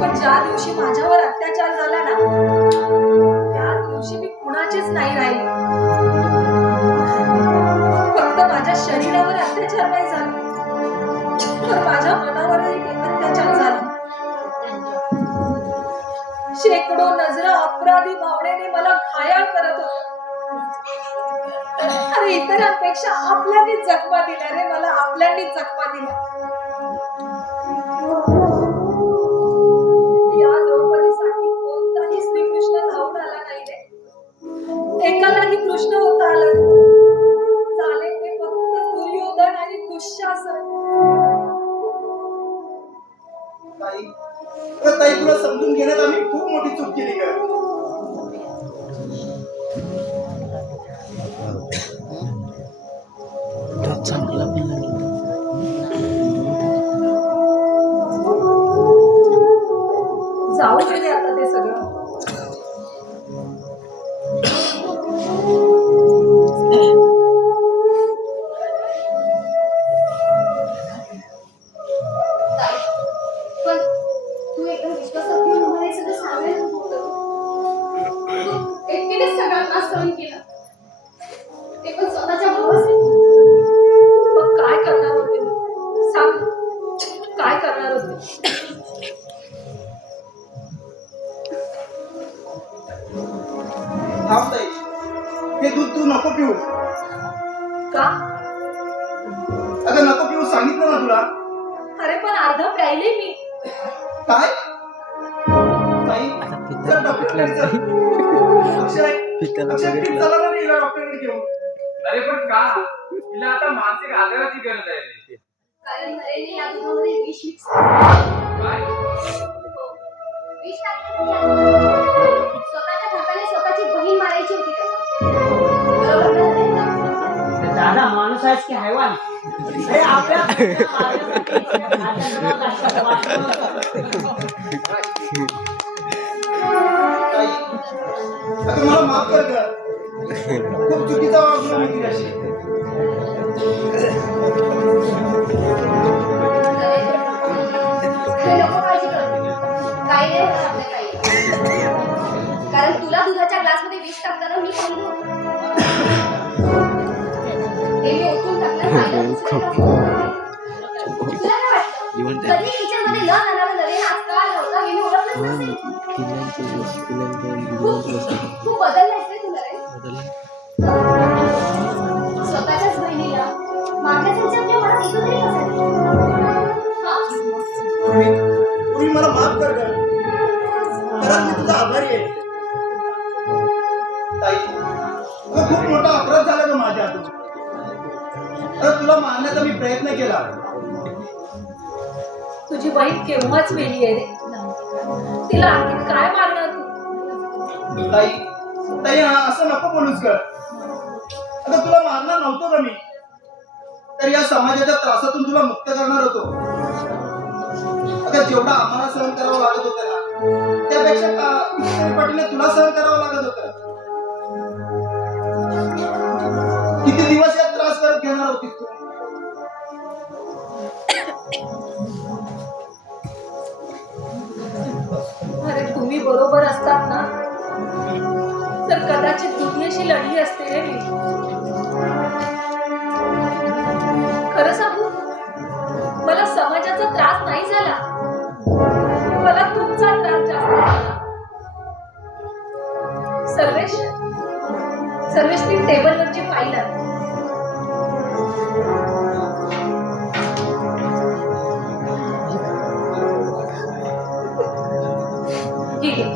पण ज्या दिवशी माझ्यावर अत्याचार झाला ना त्या दिवशी मी कुणाचीच नाही राहिली. फक्त माझ्या शरीरावर अत्याचार नाही झाला तर माझ्या मनावरही अत्याचार झाला. शेकडो नजरा अपराधी भावनेने मला घायाळ करत होत्या. अरे इतरांपेक्षा आपल्यानीच जखमा दिल्या रे मला. आपल्यानीच जखमा दिल्या. या द्रौपदीसाठी कोणताही श्रीकृष्ण धावून आला नाही रे. एकालाही कृष्ण होता आला झाले ते फक्त दुर्योधन आणि दुःशासन. ताई तुला समजून घेण्यात आम्ही खूप मोठी चूक केली का? जाऊ दे आता ते सगळं. पण तू एकदम विश्वासात घेऊन मला हे सगळं सांगायला होतं. तू एकटीनेच सगळा त्रास सहन केला ते पण स्वतःच्या भावासाठी. मग काय करणार होते मी? सांग काय करणार होते? थांब ताई, हे दूध तू नको पिऊ. का? अगं नको पिऊ सांगितलं ना तुला. अरे पण अर्ध प्यायले मी. काय ताई चल डॉक्टरकडे चल. अक्षय ठीक झाला ना हिला डॉक्टरकडे घेऊन. अरे पण का? तिला आता मानसिक आधाराची गरज आहे रे. कारण नरेनने या दुधामध्ये विष मिक्स काय? विष टाकलं. स्वतःच्या हाताने स्वतःची बहीण मारायची होती त्याला. बरोबर ना? दादा माणूस आहेस की हैवान? अरे आपल्या ताई अगं मला माफ कर गं. खूप चुकीचा वागलो मी तुझ्याशी. नको काळजी करू. काही नाही होणार आपल्या काही. कारण तुला दुधाच्या ग्लासमध्ये विष टाकताना मी पाहिलं होतं. हे मी ओतून टाकलं. तुला काय वाटतं कधी टीचरमध्ये न जाणारा नरेन आज का आला होता हे मी ओळखलंच नसेल. खूप बदललायस रे तू नरेन. स्वतःच्याच बहिणीला मारण्याचा विचार तुझ्या मनात येतो तरी कसा रे? पूर्वी मला माफ कर गं. खरंच मी तुझा आभारी आहे. ताई अगं, खूप मोठा अपराध झाला ग माझ्या हातून. अगं, तुला मारण्याचा मी प्रयत्न केला. तुझी बहीण केव्हाच मेली आहे रे. तिला आणखी काय मारणार तू? ताई ताई असं नको बोलूच ग. अगं, तुला मारणार नव्हतो का मी, तर या समाजाच्या त्रासातून तुला मुक्त करणार होतो. अगं, जेवढा आम्हाला सहन करावं लागत होतं ना, त्यापेक्षा कितीतरी पटीने तुला सहन करावं लागत होतं. किती दिवस यात त्रास करत घेणार होतीस तू? अरे तुम्ही बरोबर असतात ना, तर कदाचित दुनियेशी लढली असते रे मी. खरं सांगू, मला समाजाचा त्रास नाही झाला, मला तुमचा त्रास जास्त झाला. सर्वेश सर्वेश ती टेबलवरची फाईल आहे. ठीक आहे,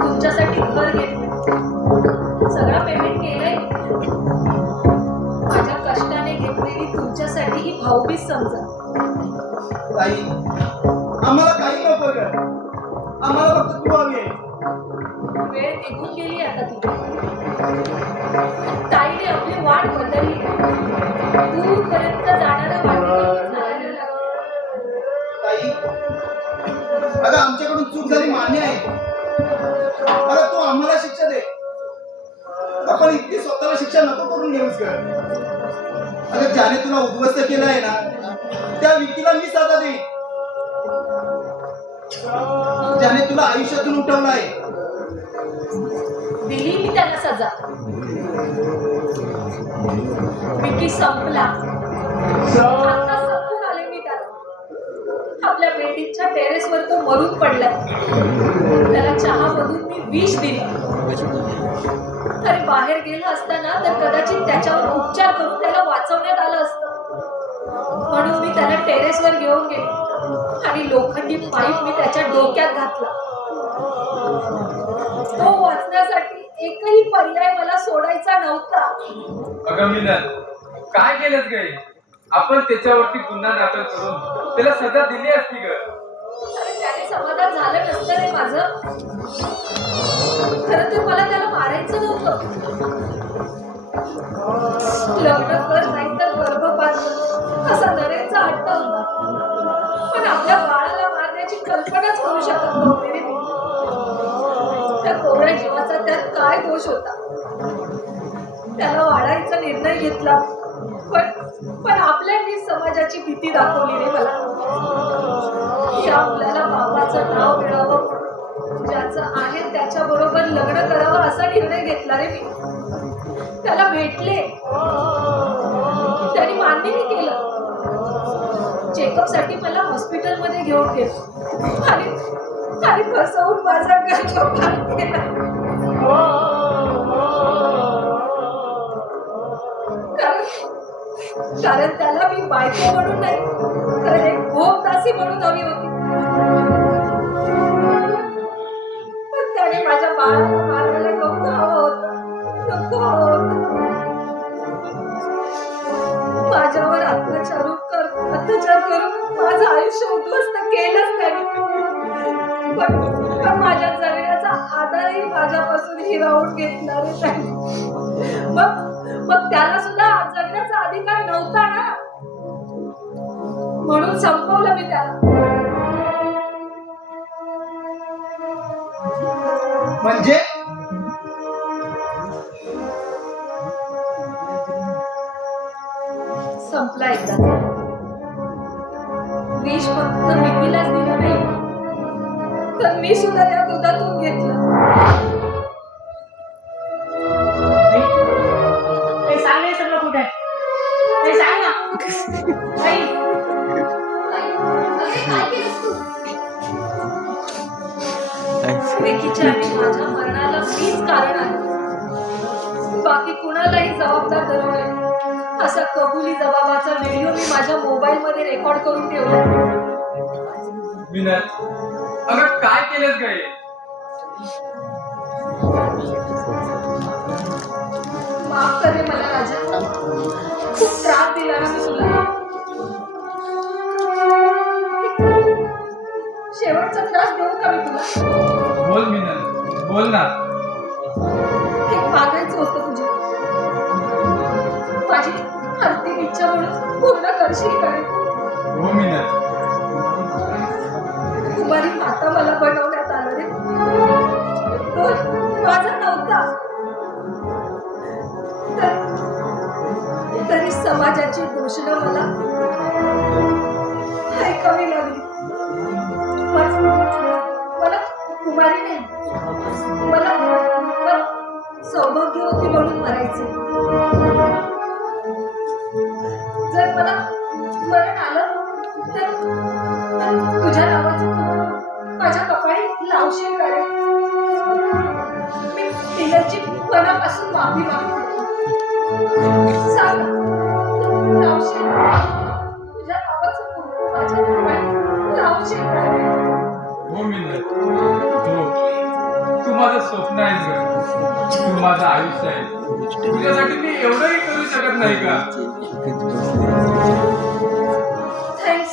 तुमच्यासाठी घर घेतलं, सगळं पेमेंट केलंय. माझ्या कष्टाने घेतलेली तुमच्यासाठी ही भाऊबीज समजा. ताई आम्हाला काही नको ग, आम्हाला फक्त तू हवी आहे. वेळ निघून गेली आता ती. ताईने आपली वाट बदलली. दूरपर्यंत जाणारा वाटेत चालायला लागला. ताई अगं, आमच्याकडून चूक झाली मान्य आहे. अगं, तू आम्हाला शिक्षा दे. आपण इतकी स्वतःला शिक्षा नको करून घेऊस ग. अगं, ज्याने तुला उद्ध्वस्त केलं आहे ना, त्या व्यक्तीला मी सजा देईन. ज्याने तुला आयुष्यातून उठवलं आहे. दिली मी त्याला सजा. विकी संपला. आता समजून आले मी त्याला. आपल्या बिल्डिंगच्या टेरेसवर तो मरून पडला. त्याला चहामधून मी विष दिलं. अरे बाहेर गेला असताना तर कदाचित त्याच्यावर उपचार करून त्याला वाचवण्यात आलं असतं. म्हणून मी त्याला टेरेसवर घेऊन गेले आणि लोखंडी पाईप मी त्याच्या डोक्यात घातला. तो वाचण्यासाठी एकही पर्याय मला सोडायचा नव्हता. अगं मिलन, काय केलंच गे? आपण त्याच्यावरती गुन्हा दाखल करून त्याला सजा दिली असती ग. अरे त्याने समाधान झालं नसतं रे माझं. खरं तर मला त्याला मारायचं नव्हतं. लग्न कर नाही तर गर्भपात कर असा नरेंचा हट्ट होता. पण आपल्या बाळाला मारण्याची कल्पनाच करू शकत नव्हते रे मी. त्या कोवळ्या जीवाचा त्यात काय दोष होता? त्याला वाढायचा निर्णय घेतला, पण आपल्यानी समाजाची भीती दाखवली रे मला. या मुलाला बाबाचं नाव मिळावं म्हणून ज्याचं आहे त्याच्या बरोबर लग्न करावं असा निर्णय घेतला रे मी. त्याला भेटले, त्याने मान्यही केलं. चेकअप साठी मला हॉस्पिटलमध्ये घेऊन गेलो आणि फसवून माझा गर्भपात केला. कारण त्याला मी बायको म्हणून नाही तर एक भोगदासी म्हणून हवी होती. पण त्याने माझ्या बाळाला मारायला नको हवं होतं. माझ्यावर अत्याचार करून माझं आयुष्य उद्ध्वस्त केलंच त्याने. पण माझ्या जगण्याचा आधारही माझ्यापासून हिरावून घेतला रे त्याने. मग त्याला सुद्धा जगण्याचा अधिकार नव्हता ना, म्हणून संपवलं मी त्याला. म्हणजे संपला एकदा. विष फक्त विकीलाच दिलं नाही तर मी सुद्धा या दुधातून घेतलं. सांग हे सगळं कुठे आहे? सांग ना. काय केलंस तू? विकीच्या आणि माझ्या मरणाला मीच कारण आहे. बाकी कुणालाही जबाबदार धरू नये असा कबुली जबाबाचा व्हिडिओ मी माझ्या मोबाईल मध्ये रेकॉर्ड करून ठेवला. मिलन, अगं काय केलंच गे? माफ कर रे मला राजा, खूप त्रास दिला ना मी तुला. शेवटचा त्रास देऊ का मी तुला? बोल मिनल, बोल ना. एक मागायचं होतं तुझ्या, माझी अंतिम इच्छा म्हणून पूर्ण करशील का रे? हो मिनल. कुमारी माता मला बनवण्यात आलं रे, तो माझा नव्हता. तरी समाजाची घोषणा मला ऐकावी लागली. मला कुमारी नाही, मला सौभाग्यवती म्हणून मरायचे. जर मला मरण आलं तर तुझ्या नावाचं माझ्या कपाळी लावशील का रे? मी तिलची मनापासून माफी मागते. सांग, लावशील तुझ्या नावाचं माझ्या कपाळी लावशील का रे? हो मिनल, हो. तू माझं स्वप्न आहेस ग, तू माझं आयुष्य आहे. तुझ्यासाठी मी एवढंही करू शकत नाही का? थँक्स,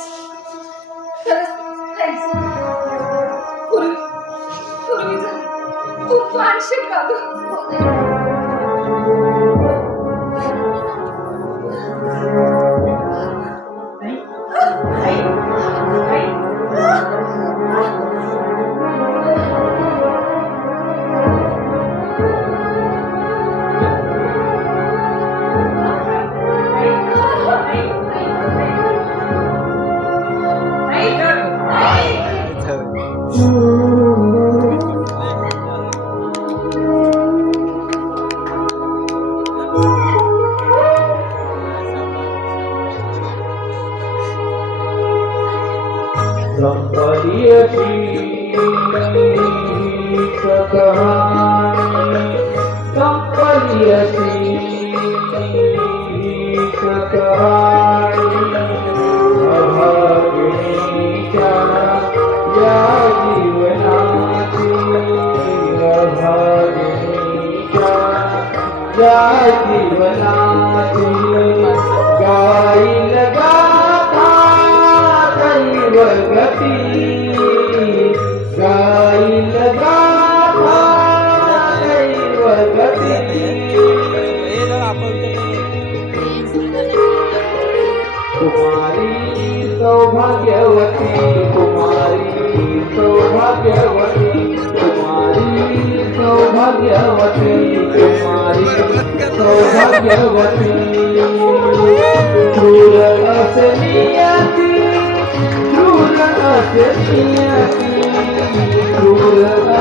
खरंच थँक्स. पूर्वीचं खूप वांशिक का गं? True